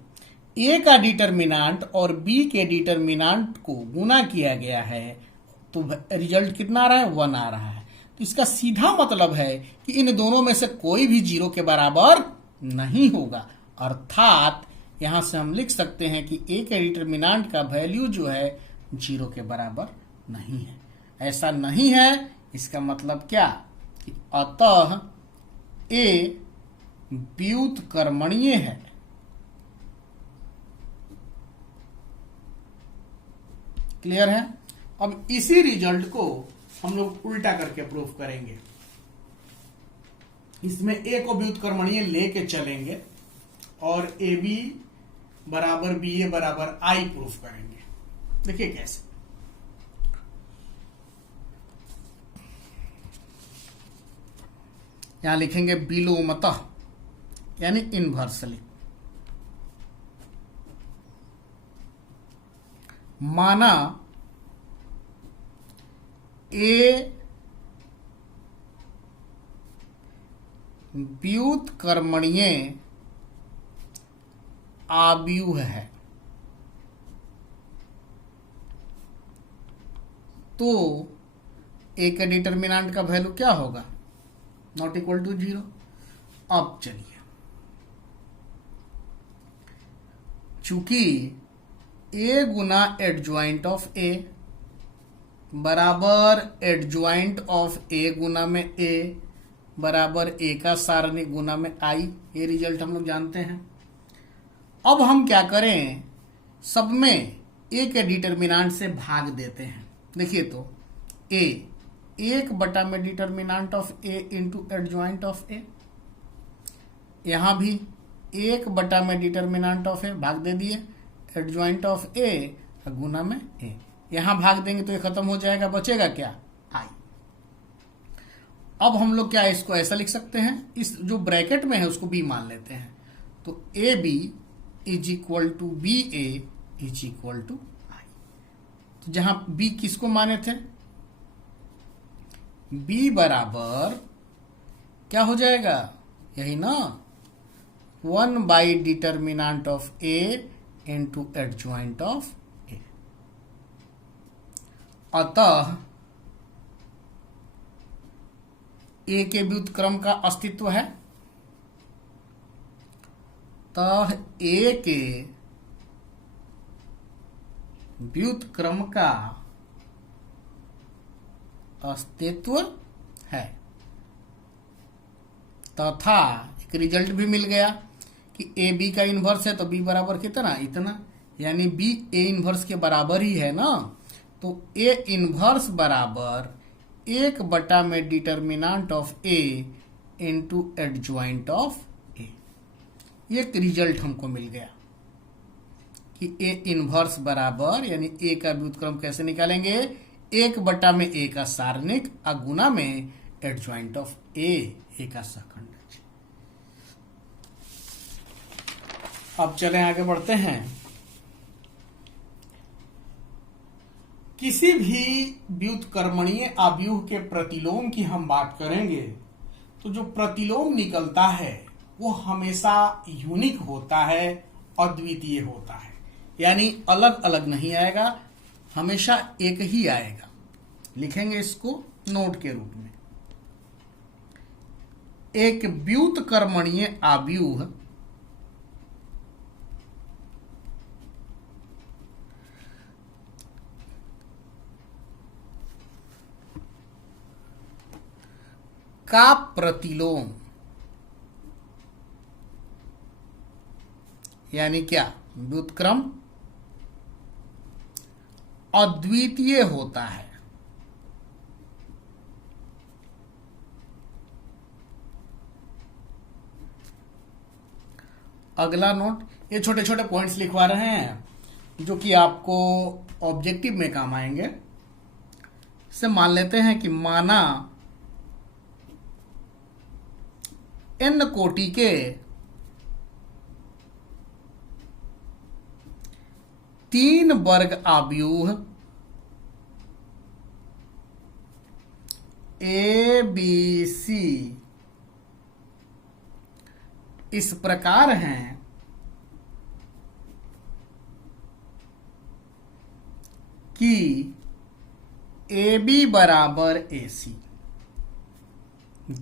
A का डिटर्मिनेंट और B के डिटर्मिनेंट को गुना किया गया है तो रिजल्ट कितना आ रहा है? 1 आ रहा है। तो इसका सीधा मतलब है कि इन दोनों में से कोई भी 0 के बराबर नहीं होगा। अर्थात यहां से हम लिख सकते हैं कि A के डिटर्मिनेंट का वैल्यू जो है 0 के बराबर नहीं है। ऐसा नहीं है, इसका मतलब क्या? कि अतः A व्युत्क्रमणीय है। क्लियर है? अब इसी रिजल्ट को हम लोग उल्टा करके प्रूफ करेंगे। इसमें A को व्युत्क्रमणीय लेके चलेंगे और AB बराबर BA बराबर I प्रूफ करेंगे। देखिए कैसे। यहां लिखेंगे विलोमतः यानी इनवर्सली। माना A व्युत्क्रमणीय आव्यूह है तो A का डिटर्मिनेंट का वैल्यू क्या होगा? Not equal to 0। अब चलिए, चूंकि A गुना एडज्वाइंट ऑफ A बराबर एडज्वाइंट ऑफ A गुना में A बराबर A का सारणी गुना में I, ये रिजल्ट हम लोग जानते हैं। अब हम क्या करें? सब में A के डिटर्मिनेंट से भाग देते हैं। देखिए तो A 1 बटा में determinant of A into adjoint of A, यहां भी 1 बटा में डिटर्मिनेंट ऑफ A, भाग दे दिए, एडज्वाइंट ऑफ A गुना में A, यहां भाग देंगे तो ये खत्म हो जाएगा, बचेगा क्या? I। अब हम लोग क्या इसको ऐसा लिख सकते हैं, इस जो ब्रैकेट में है उसको B मान लेते हैं, तो AB is equal to BA is equal to I। तो जहां बी किसको माने थे, बी बराबर क्या हो जाएगा, यही ना, determinant of A into adjoint of A. अतः ए के व्युत्क्रम का अस्तित्व है, अतः ए के व्युत्क्रम का अस्तित्व है, तथा एक रिजल्ट भी मिल गया कि ए बी का इन्वर्स है, तो बी बराबर कितना, इतना, यानी बी ए इन्वर्स के बराबर ही है ना। तो ए इन्वर्स बराबर 1 में determinant of A into adjoint of A. ये एक रिजल्ट हमको मिल गया कि ए इन्वर्स बराबर, यानी ए का व्युत्क्रम कैसे निकालेंगे, 1 में ए का सारणिक गुना में एडज्वाइंट ऑफ ए का सहखंड। अब चलें आगे बढ़ते हैं। किसी भी व्युत्क्रमणीय आव्यूह के प्रतिलोम की हम बात करेंगे तो जो प्रतिलोम निकलता है वो हमेशा यूनिक होता है, अद्वितीय होता है, यानी अलग अलग नहीं आएगा, हमेशा एक ही आएगा। लिखेंगे इसको नोट के रूप में। एक व्युत्क्रमणीय आव्यूह का प्रतिलोम, यानी क्या, व्युत्क्रम अद्वितीय होता है। अगला नोट, ये छोटे छोटे पॉइंट्स लिखवा रहे हैं जो कि आपको ऑब्जेक्टिव में काम आएंगे। इसे मान लेते हैं कि माना n कोटि के 3 वर्ग आव्यूह ए बी सी इस प्रकार हैं कि ए बी बराबर ए सी,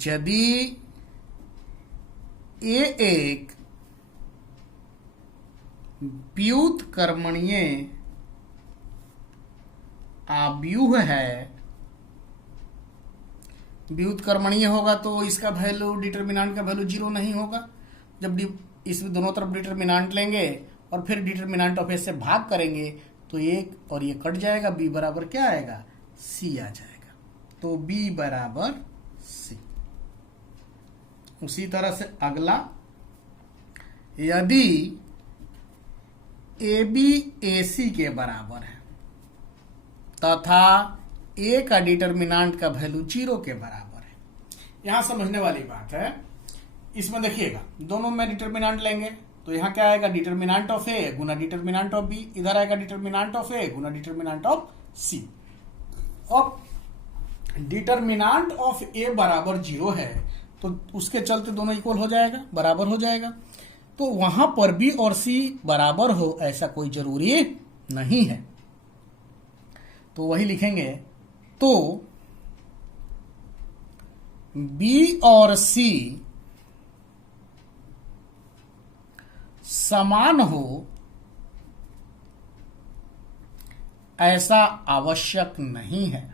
यदि ए एक व्युत्क्रमणीय आव्यूह है, व्युत्क्रमणीय होगा तो इसका वैल्यू, डिटर्मिनांट का वैल्यू 0 नहीं होगा। जब इस दोनों तरफ डिटर्मिनांट लेंगे और फिर डिटर्मिनांट ऑफ ए से भाग करेंगे तो एक और ये कट जाएगा, बी बराबर क्या आएगा, सी आ जाएगा। तो बी बराबर सी। उसी तरह से अगला, यदि ए बी ए सी के बराबर है तथा ए का डिटर्मिनांट का वैल्यू 0 के बराबर है। यहां समझने वाली बात है, इसमें देखिएगा दोनों में डिटर्मिनांट लेंगे तो यहां क्या आएगा, डिटर्मिनांट ऑफ ए गुना डिटर्मिनांट ऑफ बी, इधर आएगा डिटर्मिनांट ऑफ ए गुना डिटर्मिनांट ऑफ सी। अब डिटर्मिनांट ऑफ ए बराबर 0 है तो उसके चलते दोनों इक्वल हो जाएगा, बराबर हो जाएगा। तो वहां पर बी और सी बराबर हो ऐसा कोई जरूरी नहीं है, तो वही लिखेंगे। तो बी और सी समान हो ऐसा आवश्यक नहीं है।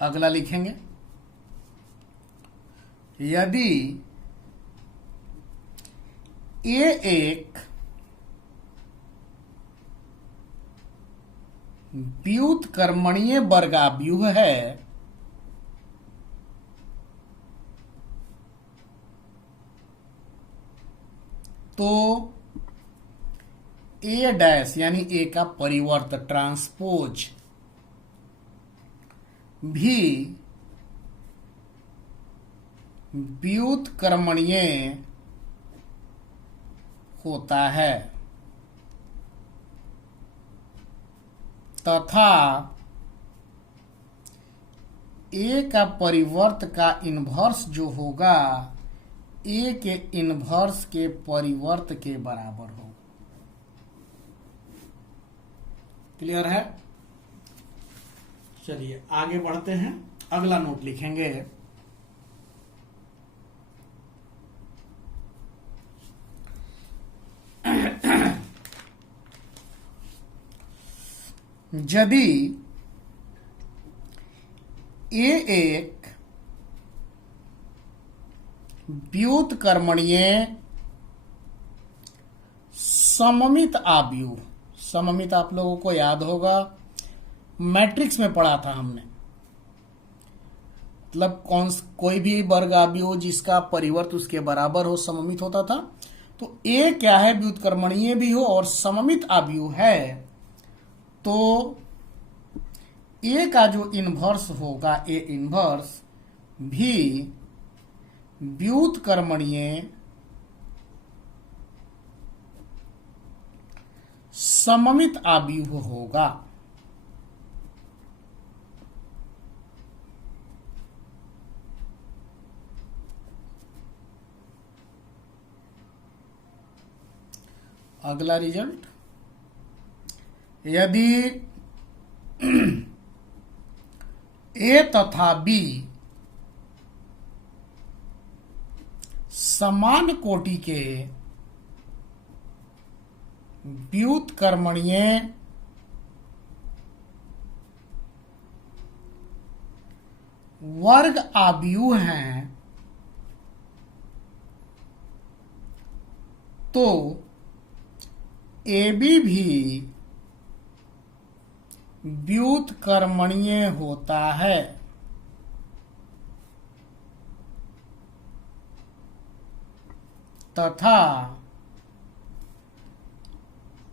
अगला लिखेंगे, यदि ए एक व्युत्क्रमणीय वर्गाव्यूह है तो ए डैश यानी ए का परिवर्त ट्रांसपोज भी व्युत्क्रमणीय होता है तथा ए का परिवर्त का इन्वर्स जो होगा ए के इन्वर्स के परिवर्त के बराबर होगा। क्लियर है? चलिए आगे बढ़ते हैं, अगला नोट लिखेंगे। यदि ए एक व्युत्क्रमणीय सममित आव्यूह, सममित आप लोगों को याद होगा मैट्रिक्स में पढ़ा था हमने, मतलब कोई भी वर्ग आव्यूह जिसका परिवर्त उसके बराबर हो सममित होता था। तो ए क्या है, व्युत्क्रमणीय भी हो और सममित आव्यूह है, तो ए का जो इन्वर्स होगा ए इन्वर्स भी व्युत्क्रमणीय सममित आव्यूह होगा। अगला रिजल्ट, यदि ए तथा बी समान कोटि के व्युत्क्रमणीय वर्ग आव्यूह हैं तो ए बी भी व्युत्क्रमणीय होता है तथा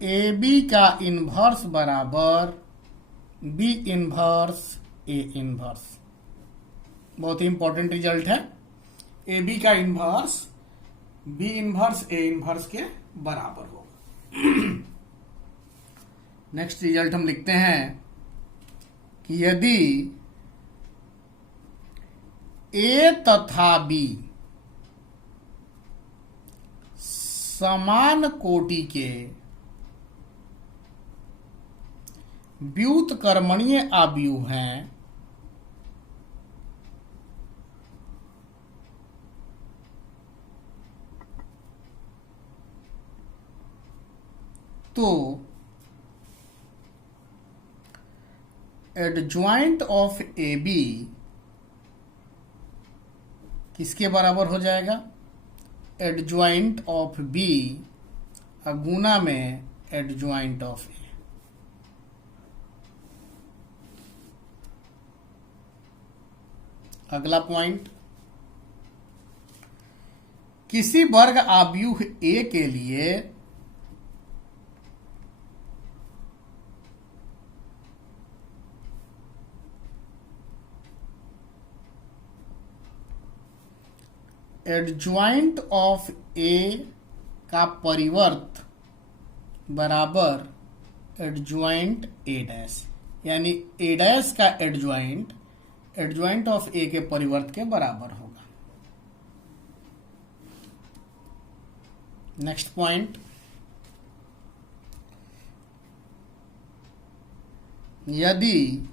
ए बी का इन्वर्स बराबर बी इन्वर्स ए इन्वर्स। बहुत ही इंपॉर्टेंट रिजल्ट है। ए बी का inverse B inverse A inverse के बराबर होगा। नेक्स्ट रिजल्ट हम लिखते हैं कि यदि ए तथा बी समान कोटि के व्युत्क्रमणीय आव्यूह हैं तो एडज्वाइंट ऑफ ए बी किसके बराबर हो जाएगा, एडज्वाइंट ऑफ बी गुना में एडज्वाइंट ऑफ ए। अगला पॉइंट, किसी वर्ग आव्यूह ए के लिए एडज्वाइंट ऑफ ए का परिवर्त बराबर एडज्वाइंट ए डैश, यानी ए डैश का एडज्वाइंट एडज्वाइंट ऑफ ए के परिवर्त के बराबर होगा। नेक्स्ट पॉइंट, यदि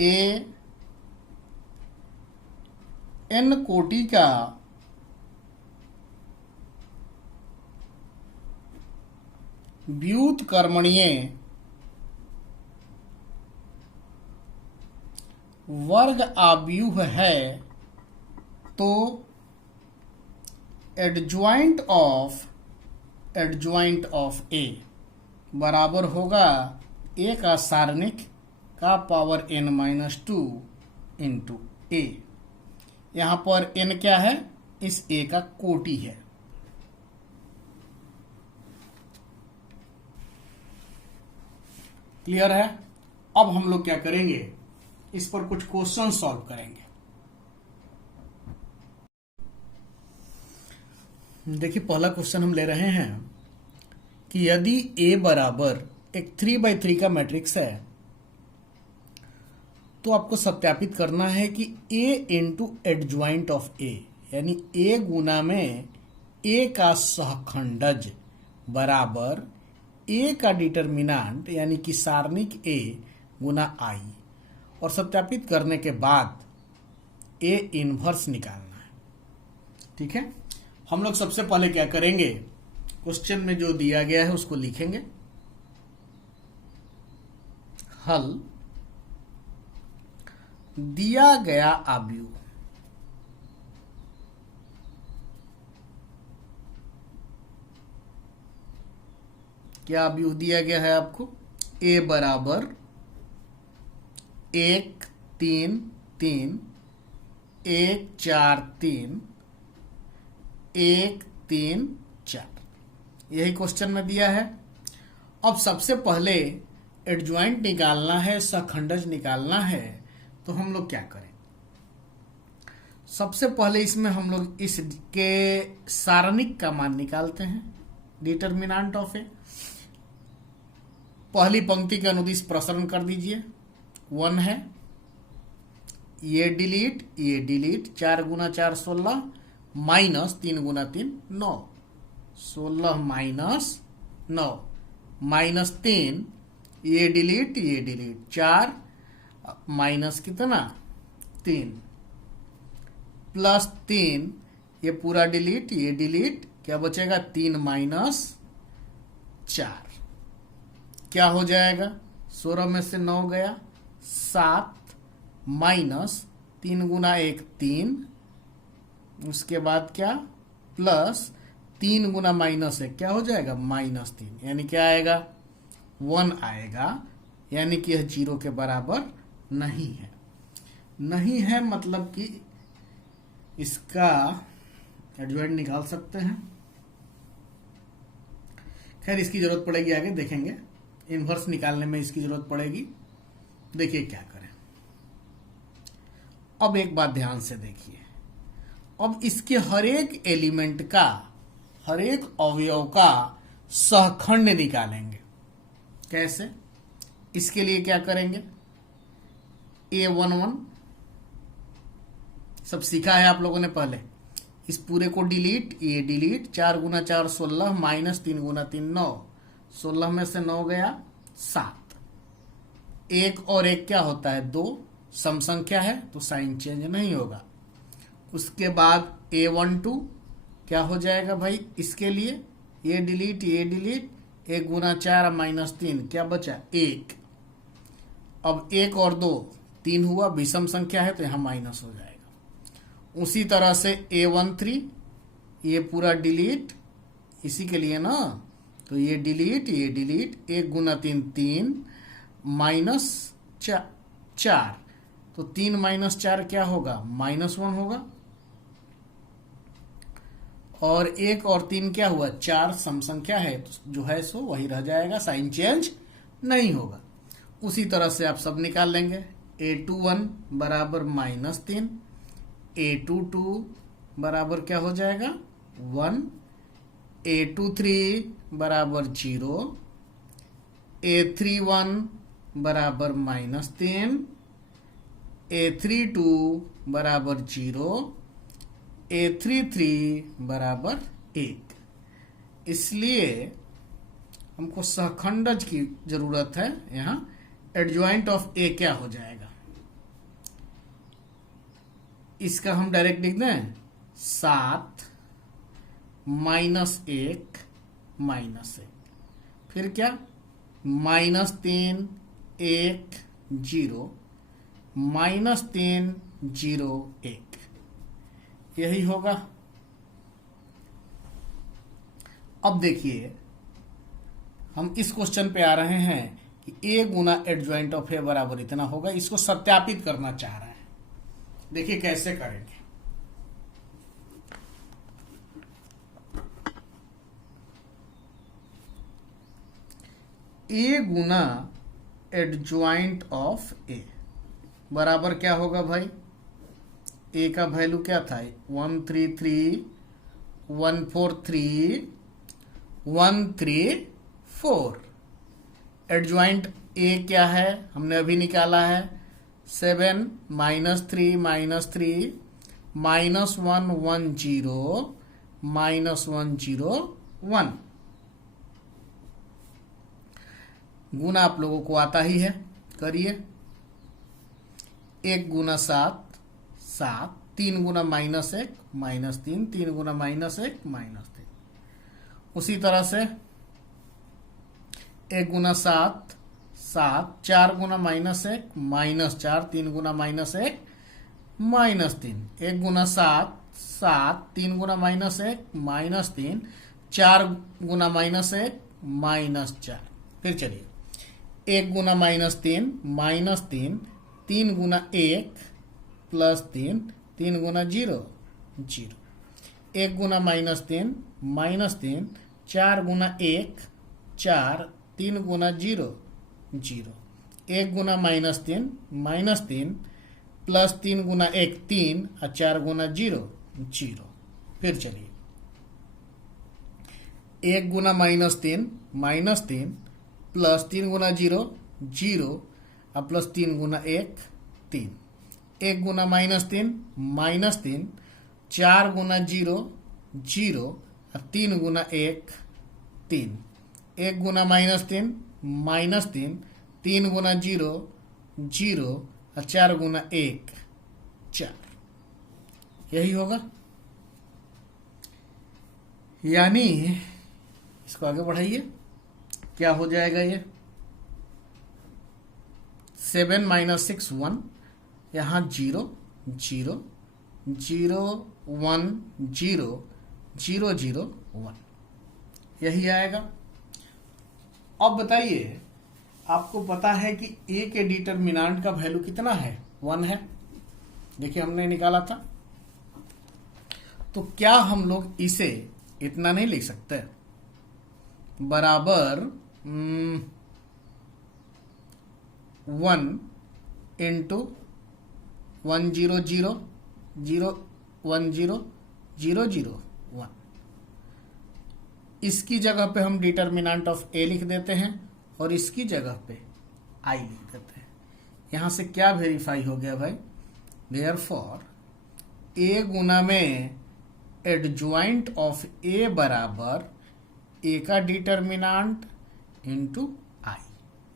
ए एन कोटि का व्युत्क्रमणीय वर्ग आव्यूह है तो एडज्वाइंट ऑफ ए बराबर होगा ए का सारणिक का पावर n-2 इंटू ए। यहां पर n क्या है, इस a का कोटि है। क्लियर है? अब हम लोग क्या करेंगे, इस पर कुछ क्वेश्चन सॉल्व करेंगे। देखिए पहला क्वेश्चन हम ले रहे हैं कि यदि ए बराबर एक 3x3 का मैट्रिक्स है तो आपको सत्यापित करना है कि ए इंटू एडज्वाइंट ऑफ ए, यानी ए गुना में ए का सहखंडज बराबर ए का डिटर्मिनांट यानी कि सारणिक ए गुना आई, और सत्यापित करने के बाद ए इनवर्स निकालना है। ठीक है, हम लोग सबसे पहले क्या करेंगे, क्वेश्चन में जो दिया गया है उसको लिखेंगे। हल दिया गया आव्यूह क्या आव्यूह दिया गया है आपको, ए बराबर 1 3 3 1 4 3 1 3 4, यही क्वेश्चन में दिया है। अब सबसे पहले एडज्वाइंट निकालना है, सहखंडज निकालना है, तो हम लोग क्या करें, सबसे पहले इसमें हम लोग इसके सारणिक का मान निकालते हैं, डिटर्मिनांट ऑफ ए। पहली पंक्ति के अनुदिश प्रसरण कर दीजिए, 1 है, ये डिलीट 4 गुना 4 16 माइनस 3 गुना 3 9, 16 माइनस 9 माइनस 3, ये डिलीट 4 माइनस कितना 3 प्लस 3, ये पूरा डिलीट, ये डिलीट, क्या बचेगा 3 माइनस 4, क्या हो जाएगा 16 में से 9 गया 7 माइनस 3 गुना 1 3, उसके बाद क्या प्लस 3 गुना माइनस 1 क्या हो जाएगा -3, यानी क्या आएगा 1 आएगा, यानी कि यह 0 के बराबर नहीं है। नहीं है मतलब कि इसका एडज्वाइंट निकाल सकते हैं। खैर इसकी जरूरत पड़ेगी, आगे देखेंगे, इनवर्स निकालने में इसकी जरूरत पड़ेगी। देखिए क्या करें, अब एक बात ध्यान से देखिए, अब इसके हर एक एलिमेंट का, हर एक अवयव का सहखंड निकालेंगे। कैसे, इसके लिए क्या करेंगे, A11 सब सीखा है आप लोगों ने पहले, इस पूरे को डिलीट, ये डिलीट 4 गुना 4 16 माइनस 3 गुना 3 9, 16 में से 9 गया 7, 1 और 1 क्या होता है 2, सम संख्या है तो साइन चेंज नहीं होगा। उसके बाद A12 क्या हो जाएगा भाई, इसके लिए ये डिलीट 1 गुना 4 माइनस 3 क्या बचा 1, अब 1 और 2 3 हुआ, विषम संख्या है तो यहां माइनस हो जाएगा। उसी तरह से A13 ये पूरा डिलीट, इसी के लिए ना, तो ये डिलीट 1 गुना 3 3 माइनस 4, तो 3 माइनस 4 क्या होगा -1 होगा, और 1 और 3 क्या हुआ 4, सम संख्या है तो जो है सो वही रह जाएगा, साइन चेंज नहीं होगा। उसी तरह से आप सब निकाल लेंगे, A21 बराबर -3, A22 बराबर क्या हो जाएगा 1, A23 बराबर 0, A31 बराबर -3, A32 बराबर 0, A33 बराबर 1। इसलिए हमको सहखंडज की जरूरत है। यहां एडज्वाइंट ऑफ ए क्या हो जाएगा, इसका हम डायरेक्ट लिख दें 7 -1 -1, फिर क्या -3 1 0 -3 0 1, यही होगा। अब देखिए हम इस क्वेश्चन पे आ रहे हैं कि ए गुना एडज्वाइंट ऑफ ए बराबर इतना होगा, इसको सत्यापित करना चाह रहे हैं। देखिए कैसे करेंगे, ए गुना एडज्वाइंट ऑफ ए, बराबर क्या होगा भाई, ए का वैल्यू क्या था, 133,143,134। एडजॉइंट ए क्या है हमने अभी निकाला है, 7 -3 -3 -110 -101। गुना आप लोगों को आता ही है, करिए। 1 गुना 7 7, 3 गुना -1 -3, 3 गुना -1 -3। उसी तरह से 1 गुना 7 7, 4 गुना -1 -4, 3 गुना -1 -3, 1 गुना 7 7, 3 गुना -1 -3, 4 गुना -1 -4। फिर चलिए, 1 गुना -3 -3, 3 गुना 1 +3, 3 गुना 0 0, 1 गुना -3 -3, 4 गुना 1 4, 3 गुना 0 0, 1 गुना -3 -3, +3 गुना 1 3 और 4 गुना 0 0। फिर चलिए, 1 गुना -3 -3, +3 गुना 0 0 और +3 गुना 1 3, 1 गुना -3 -3, 4 गुना 0 0 और 3 गुना 1 3, 1 गुना -3 -3, 3 गुना 0 0 और 4 गुना 1 4। यही होगा, यानी इसको आगे बढ़ाइए, क्या हो जाएगा ये, 7 -6 1, यहाँ 0 0 0 1 0 0 0 1, यही आएगा। अब बताइए, आपको पता है कि ए के डिटरमिनेंट का वैल्यू कितना है, 1 है। देखिए हमने निकाला था, तो क्या हम लोग इसे इतना नहीं लिख सकते, बराबर 1 इंटू 1 0 0 0 1 0 0 0 1। इसकी जगह पे हम डिटरमिनेंट ऑफ ए लिख देते हैं और इसकी जगह पे आई लिख देते हैं। यहां से क्या वेरीफाई हो गया भाई, देयरफॉर ए गुना में एडजॉइंट ऑफ ए बराबर ए का डिटरमिनेंट इंटू आई।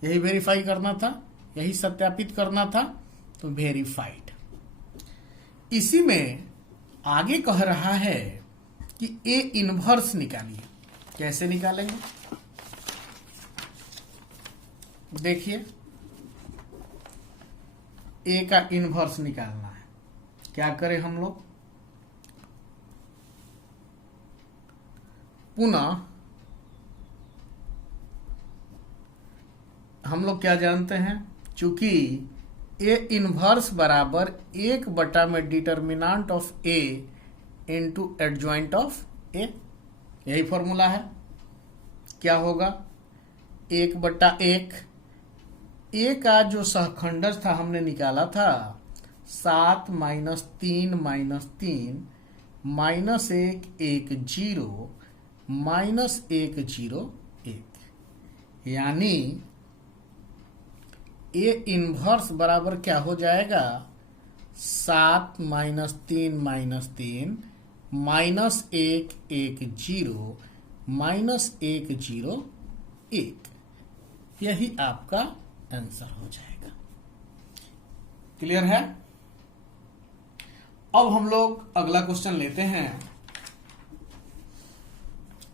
यही वेरीफाई करना था, यही सत्यापित करना था, तो वेरीफाइड। इसी में आगे कह रहा है कि ए इनवर्स निकालिए। कैसे निकालेंगे, देखिए ए का इनवर्स निकालना है। क्या करें हम लोग, पुनः हम लोग क्या जानते हैं, चूंकि ए इनवर्स बराबर 1 में determinant of A into adjoint of A, यही फॉर्मूला है। क्या होगा, 1/1, ए का जो सहखंडज था हमने निकाला था 7 -3 -3 -1 1 0 -1 0 1, यानी ए इनवर्स बराबर क्या हो जाएगा, 7 -3 -3 -1 1 0 -1 0 1, यही आपका आंसर हो जाएगा। क्लियर है। अब हम लोग अगला क्वेश्चन लेते हैं।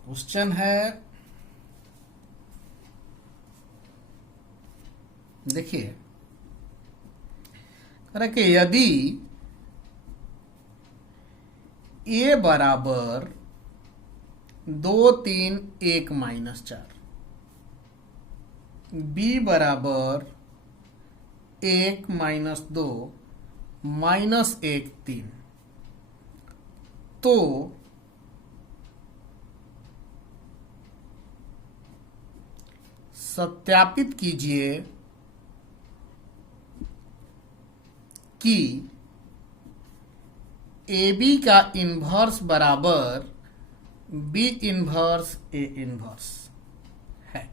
क्वेश्चन है, देखिए कह रहा कि यदि ए बराबर 2 3 1 -4, बी बराबर 1 -2 -1 3, तो सत्यापित कीजिए कि ए बी का इन्वर्स बराबर बी इन्वर्स ए इन्वर्स है।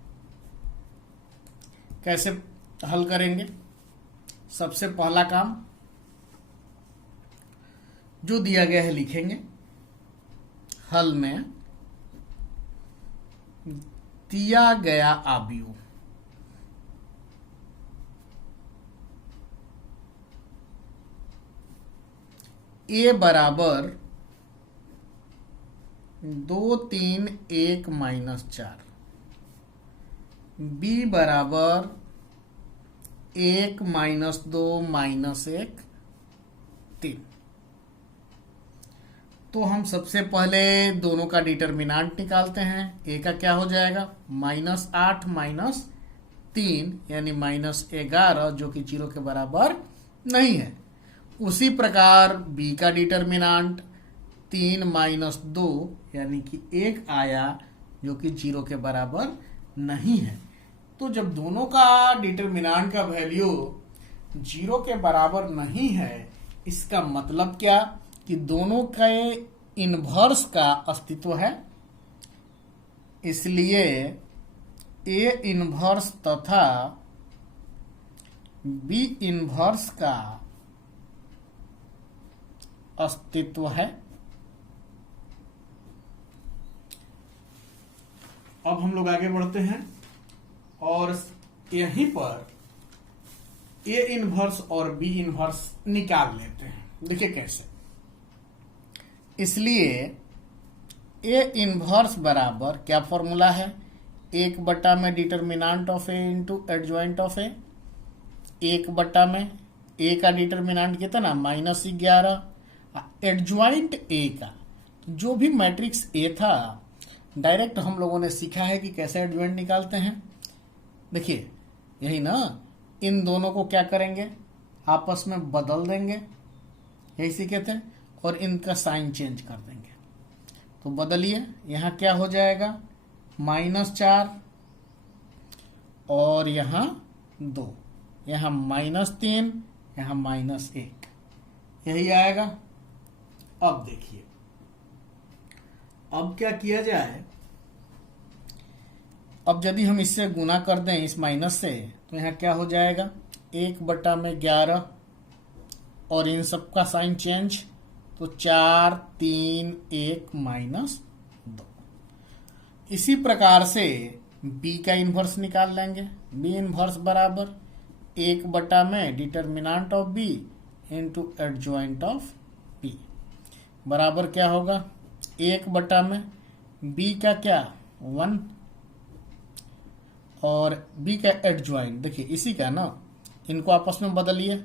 कैसे हल करेंगे? सबसे पहला काम जो दिया गया है लिखेंगे। हल में दिया गया आव्यूह ए बराबर 2 3 1 -4, बी बराबर 1 -2 -1 3। तो हम सबसे पहले दोनों का डिटर्मिनांट निकालते हैं। ए का क्या हो जाएगा? -8 -3 यानी -11, जो कि 0 के बराबर नहीं है। उसी प्रकार बी का डिटर्मिनांट 3 -2 यानी कि 1 आया, जो कि 0 के बराबर नहीं है। तो जब दोनों का डिटर्मिनांट का वैल्यू 0 के बराबर नहीं है, इसका मतलब क्या कि दोनों के इन्वर्स का अस्तित्व है। इसलिए ए इन्वर्स तथा बी इन्वर्स का अस्तित्व है। अब हम लोग आगे बढ़ते हैं और यहीं पर ए इन्वर्स और बी इन्वर्स निकाल लेते हैं। देखिए कैसे। इसलिए ए इन्वर्स बराबर क्या फॉर्मूला है? 1 में determinant of A into adjoint of A. 1 में ए का डिटर्मिनांट कितना? -11। एडजॉइंट ए का जो भी मैट्रिक्स ए था, डायरेक्ट हम लोगों ने सीखा है कि कैसे एडजॉइंट निकालते हैं। देखिए यही ना, इन दोनों को क्या करेंगे? आपस में बदल देंगे, यही सीखे थे, और इनका साइन चेंज कर देंगे। तो बदलिए, यहां क्या हो जाएगा? -4 और यहां 2, यहां -3, यहां -1, यही आएगा। अब देखिए, अब क्या किया जाए? अब यदि हम इससे गुना कर दें इस माइनस से, तो यहाँ क्या हो जाएगा? 1/11 और इन सब का साइन चेंज, तो 4 3 1 -2। इसी प्रकार से बी का इन्वर्स निकाल लेंगे। बी इन्वर्स बराबर 1 में determinant of B into adjoint of B बराबर क्या होगा? 1 में बी का क्या? 1 और बी का एडजॉइंट, देखिए इसी का ना, इनको आपस में बदलिए,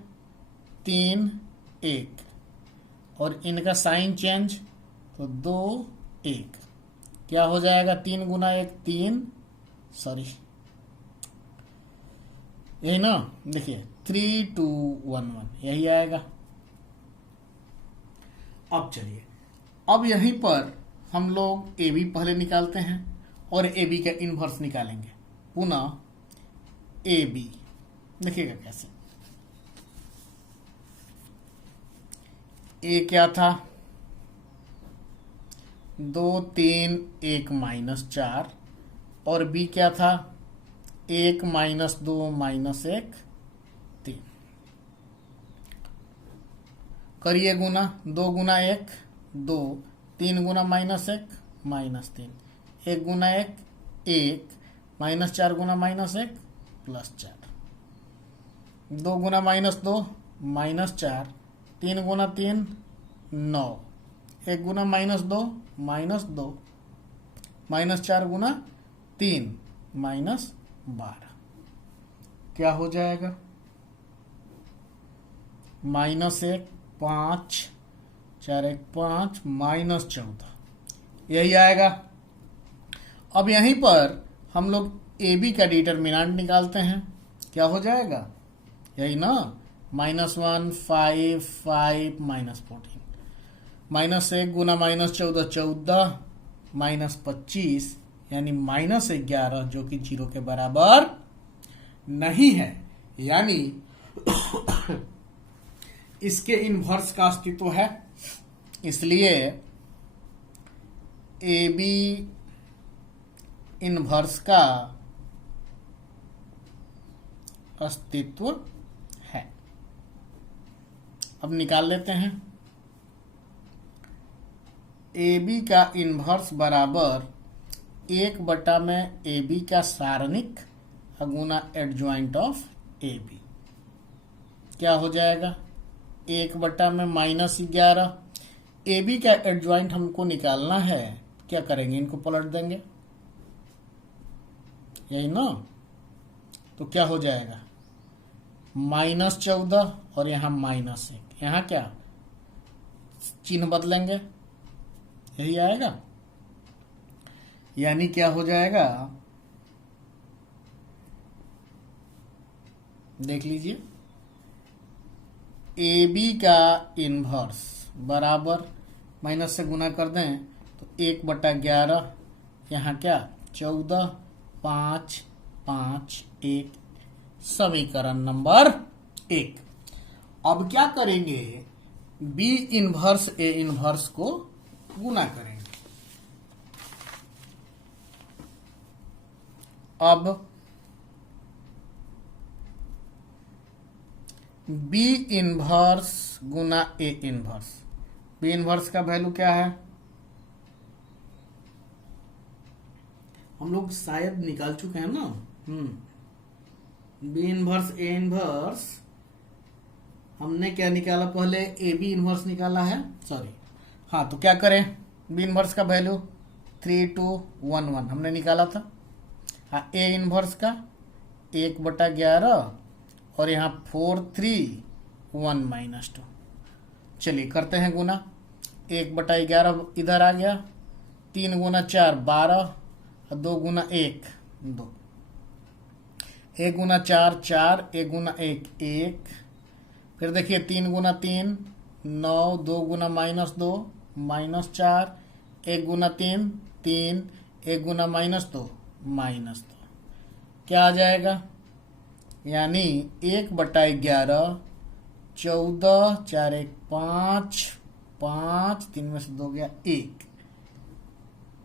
3 1 और इनका साइन चेंज, तो 2 1, क्या हो जाएगा? 3 गुना 1 3, सॉरी यही ना, देखिए 3 2 1 1, यही आएगा। अब चलिए, अब यहीं पर हम लोग ए बी पहले निकालते हैं और ए बी का इन्वर्स निकालेंगे। पुनः ए बी देखिएगा कैसे। ए क्या था? 2 3 1 -4 और बी क्या था? 1 -2 -1 3। करिए गुना, 2 गुना 1 2, 3 गुना -1 -3, 1 गुना 1 1, -4 गुना -1 +4, 2 गुना -2 -4, 3 गुना 3 9, 1 गुना -2 -2, -4 गुना 3 -12, क्या हो जाएगा? -1 5 4 1 5 -14, यही आएगा। अब यहीं पर हम लोग ए बी का डिटर्मिनांट निकालते हैं। क्या हो जाएगा? यही ना, -1 5 5 -14, -1 गुना -14 14, -25 यानी -11, जो कि 0 के बराबर नहीं है। यानी इसके इन्वर्स का अस्तित्व है, इसलिए ए बी इन्वर्स का अस्तित्व है। अब निकाल लेते हैं। ए बी का इन्वर्स बराबर 1 में ए बी का सारणिक गुना एडजॉइंट ऑफ ए बी। क्या हो जाएगा? 1 में -11। ए बी का एडजॉइंट हमको निकालना है, क्या करेंगे? इनको पलट देंगे, यही ना? तो क्या हो जाएगा? -14 और यहां -1, यहां क्या चिन्ह बदलेंगे, यही आएगा। यानी क्या हो जाएगा? देख लीजिए, ए बी का इन्वर्स बराबर माइनस से गुना कर दें तो 1/11, यहाँ क्या 14, 5, 5, 1, समीकरण नंबर 1। अब क्या करेंगे? बी इन्वर्स ए इन्वर्स को गुना करेंगे। अब B inverse Guna A inverse, B inverse का वैल्यू क्या है? हम लोग शायद निकाल चुके हैं ना। बी इन्वर्स ए इन्वर्स हमने क्या निकाला? पहले ए बी इन्वर्स निकाला है, सॉरी। हाँ, तो क्या करें? बी इन्वर्स का वैल्यू 3211 हमने निकाला था। हाँ, ए इन्वर्स का 1/11 और यहाँ 431 -2। चलिए करते हैं गुना। 1/11 इधर आ गया, 3 गुना 4 12 और 2 गुना 1 2, 1 गुना 4 4, 1 गुना 1 1, फिर देखिए 3 गुना 3 9, 2 गुना -2 -4, 1 गुना 3 3, 1 गुना -2 -2, क्या आ जाएगा? यानी 1/11 14, 4 1 5 5, 3 में से 2 गया 1,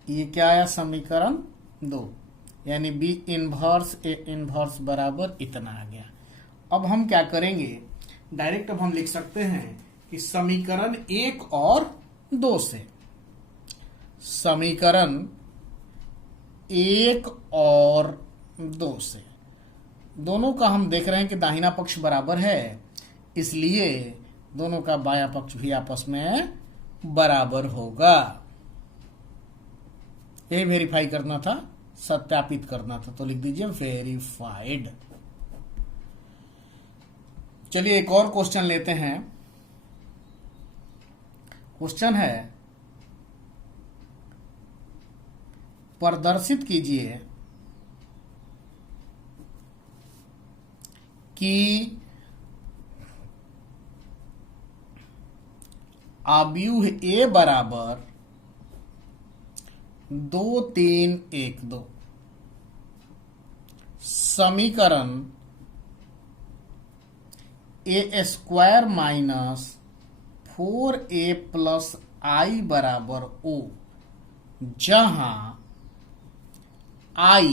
ये क्या आया? समीकरण 2। यानी बी इन्वर्स ए इन्वर्स बराबर इतना आ गया। अब हम क्या करेंगे? डायरेक्ट अब हम लिख सकते हैं कि समीकरण 1 और 2 से, समीकरण 1 और 2 से, दोनों का हम देख रहे हैं कि दाहिना पक्ष बराबर है, इसलिए दोनों का बायां पक्ष भी आपस में बराबर होगा। यही वेरीफाई करना था, सत्यापित करना था, तो लिख दीजिए वेरीफाइड। चलिए एक और क्वेश्चन लेते हैं। क्वेश्चन है, प्रदर्शित कीजिए कि आव्यूह ए बराबर 2 3 1 2, समीकरण a² - 4a + i बराबर o, जहां i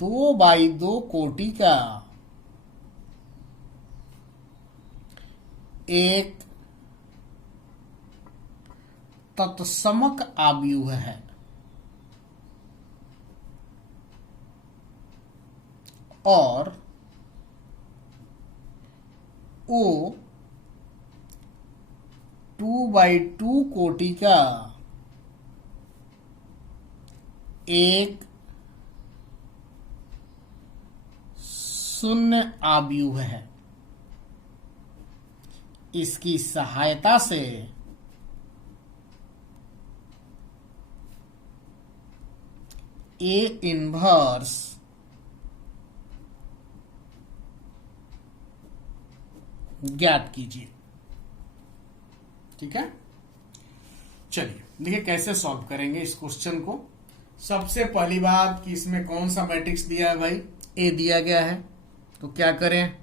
2/2 कोटि का एक तत्समक आव्यूह है और ओ 2/2 कोटि का एक शून्य आव्यूह है। इसकी सहायता से ए इन्वर्स ज्ञात कीजिए। ठीक है, चलिए देखिए कैसे सॉल्व करेंगे इस क्वेश्चन को। सबसे पहली बात कि इसमें कौन सा मैट्रिक्स दिया है भाई? ए दिया गया है, तो क्या करें?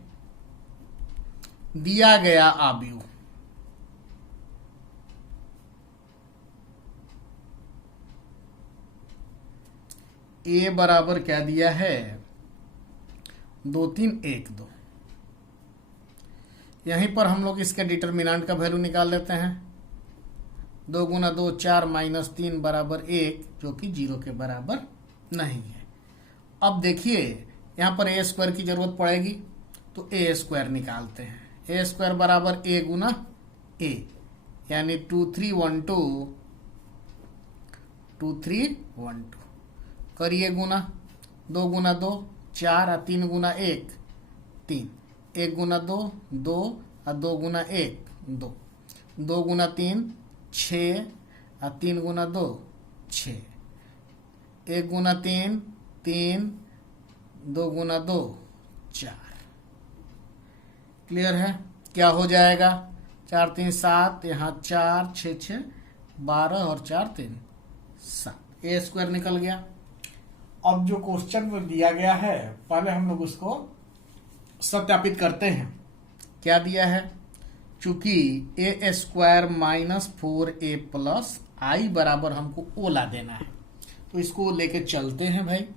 दिया गया आव्यूह ए बराबर क्या दिया है, 2 3 1 2। यहीं पर हम लोग इसके डिटर्मिनेंट का वैल्यू निकाल लेते हैं। 2 गुना 2 4 माइनस 3 बराबर 1, जो कि 0 के बराबर नहीं है। अब देखिए यहाँ पर ए स्क्वायर की जरूरत पड़ेगी, तो ए स्क्वायर निकालते हैं। ए स्क्वायर बराबर ए गुना ए, यानी 2 3 1 2, 2 3 1 2 करिए गुना। 2 गुना 2 4 और 3 गुना 1 3, 1 गुना 2 2 और 2 गुना 1 2, 2 गुना 3 6 और 3 गुना 2 6, 1 गुना 3 3, 2 गुना 2 4। क्लियर है? क्या हो जाएगा, 4 3 7, यहाँ 4 6 6 12 और 4 3 7, ए स्क्वायर निकल गया। अब जो क्वेश्चन में दिया गया है, पहले हम लोग उसको सत्यापित करते हैं। क्या दिया है, चूंकि ए स्क्वायर माइनस 4a प्लस आई बराबर हमको ओला देना है, तो इसको लेके चलते हैं भाई।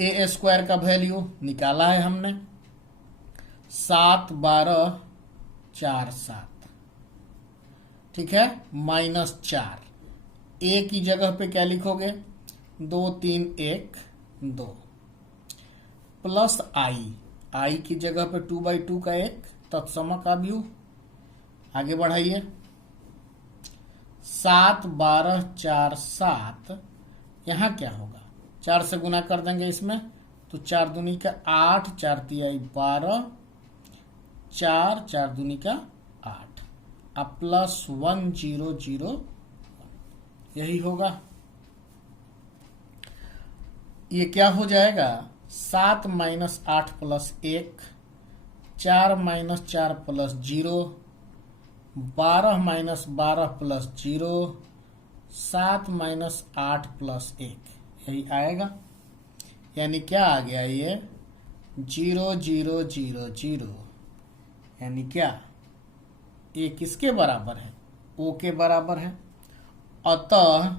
ए स्क्वायर का वैल्यू निकाला है हमने, 7 12 4 7, ठीक है, -4। ए की जगह पे क्या लिखोगे, 2 3 1 2 प्लस आई की जगह पे 2/2 का एक तत्समक आव्यूह। आगे बढ़ाइए, 7 12 4 7, यहाँ क्या होगा, 4 से गुना कर देंगे इसमें, तो 4 दूनी का 8, 4 तिहाई 12, 4 4 दूनी का 8, अब प्लस 1 0 0, यही होगा। ये क्या हो जाएगा, 7 minus 8 plus 1, 4 minus 4 plus 0, 12 minus 12 plus 0, 7 minus 8 plus 1, यही आएगा। यानी क्या आ गया, ये 0 0 0 0, यानी क्या, ये किसके बराबर है, ओ के बराबर है। अतः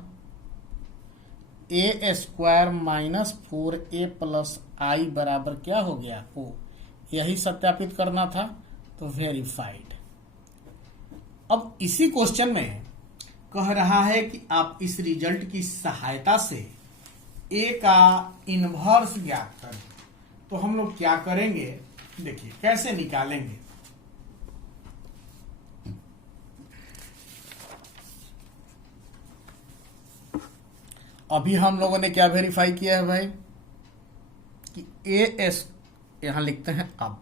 ए स्क्वायर माइनस 4a प्लस आई बराबर क्या हो गया, ओ। यही सत्यापित करना था, तो वेरीफाइड। अब इसी क्वेश्चन में कह रहा है कि आप इस रिजल्ट की सहायता से ए का इनवर्स ज्ञात करें। तो हम लोग क्या करेंगे, देखिए कैसे निकालेंगे। अभी हम लोगों ने क्या वेरीफाई किया है भाई, कि ए यहां लिखते हैं। अब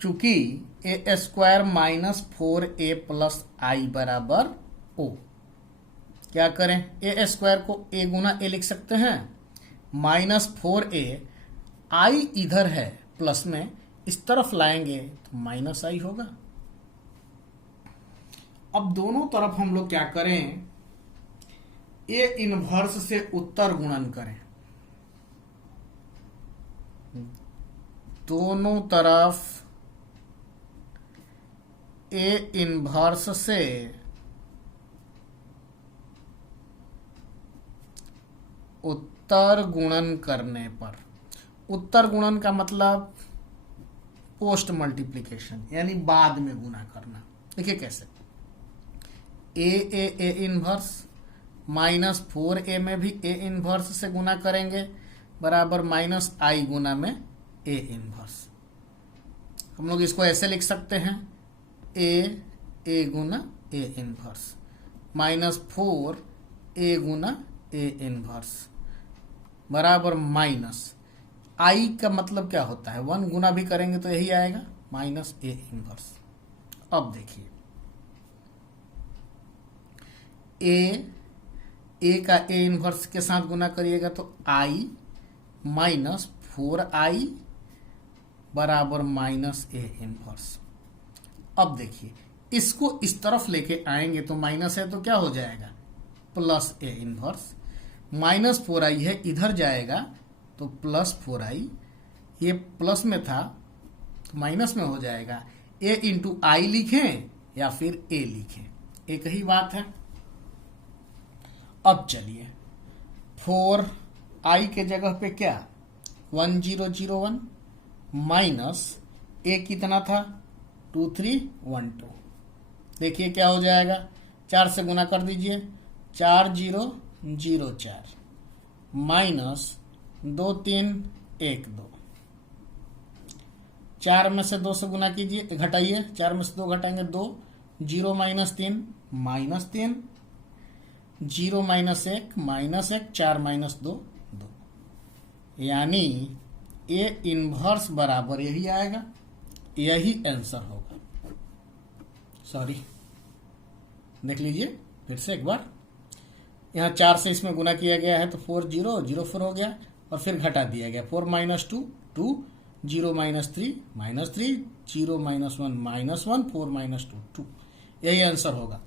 चूंकि ए स्क्वायर माइनस 4a प्लस आई बराबर ओ, क्या करें, ए स्क्वायर को ए गुना ए लिख सकते हैं, -4a, आई इधर है प्लस में, इस तरफ लाएंगे तो माइनस आई होगा। अब दोनों तरफ हम लोग क्या करें, ए इनवर्स से उत्तर गुणन करें। दोनों तरफ ए इनवर्स से उत्तर गुणन करने पर, उत्तर गुणन का मतलब पोस्ट मल्टीप्लिकेशन, यानी बाद में गुना करना। देखिए कैसे, ए इनवर्स -4a में भी ए इनवर्स से गुना करेंगे, बराबर -i गुना में ए इनवर्स। हम लोग इसको ऐसे लिख सकते हैं, ए गुना ए इनवर्स, -4a गुना ए इनवर्स बराबर -i का मतलब क्या होता है, 1 गुना भी करेंगे तो यही आएगा, -a इनवर्स। अब देखिए, ए का ए इनवर्स के साथ गुना करिएगा तो i -4i बराबर -a इनवर्स। अब देखिए, इसको इस तरफ लेके आएंगे तो माइनस है तो क्या हो जाएगा, प्लस ए इनवर्स। -4i है, इधर जाएगा तो +4i, ये प्लस में था तो माइनस में हो जाएगा। ए इंटू आई लिखें या फिर ए लिखें, एक ही बात है। अब चलिए 4i के जगह पे क्या 1001 माइनस ए कितना था 2312। देखिए क्या हो जाएगा, 4 से गुना कर दीजिए, 4004 माइनस 2312। 4 में से 2 से गुना कीजिए, घटाइए, 4 में से 2 घटाएंगे 2, 0 minus 3 minus 3, 0 minus 1 minus 1, 4 minus 2 2, यानी ए इनवर्स बराबर यही आएगा, यही आंसर होगा। सॉरी, देख लीजिए फिर से एक बार, यहाँ 4 से इसमें गुना किया गया है तो 4004 हो गया और फिर घटा दिया गया, 4 minus 2 2, 0 minus 3 minus 3, 0 minus 1 minus 1, 4 minus 2 2, यही आंसर होगा।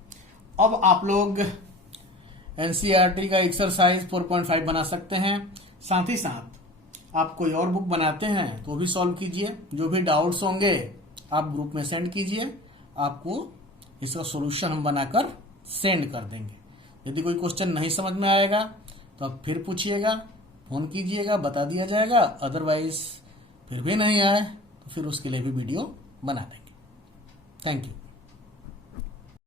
अब आप लोग एनसीईआरटी का एक्सरसाइज 4.5 बना सकते हैं। साथ ही साथ आप कोई और बुक बनाते हैं तो भी सॉल्व कीजिए, जो भी डाउट्स होंगे आप ग्रुप में सेंड कीजिए, आपको इसका सॉल्यूशन हम बनाकर सेंड कर देंगे। यदि कोई क्वेश्चन नहीं समझ में आएगा तो आप फिर पूछिएगा, फोन कीजिएगा, बता दिया जाएगा। अदरवाइज फिर भी नहीं आए तो फिर उसके लिए भी वीडियो बना देंगे। Thank you.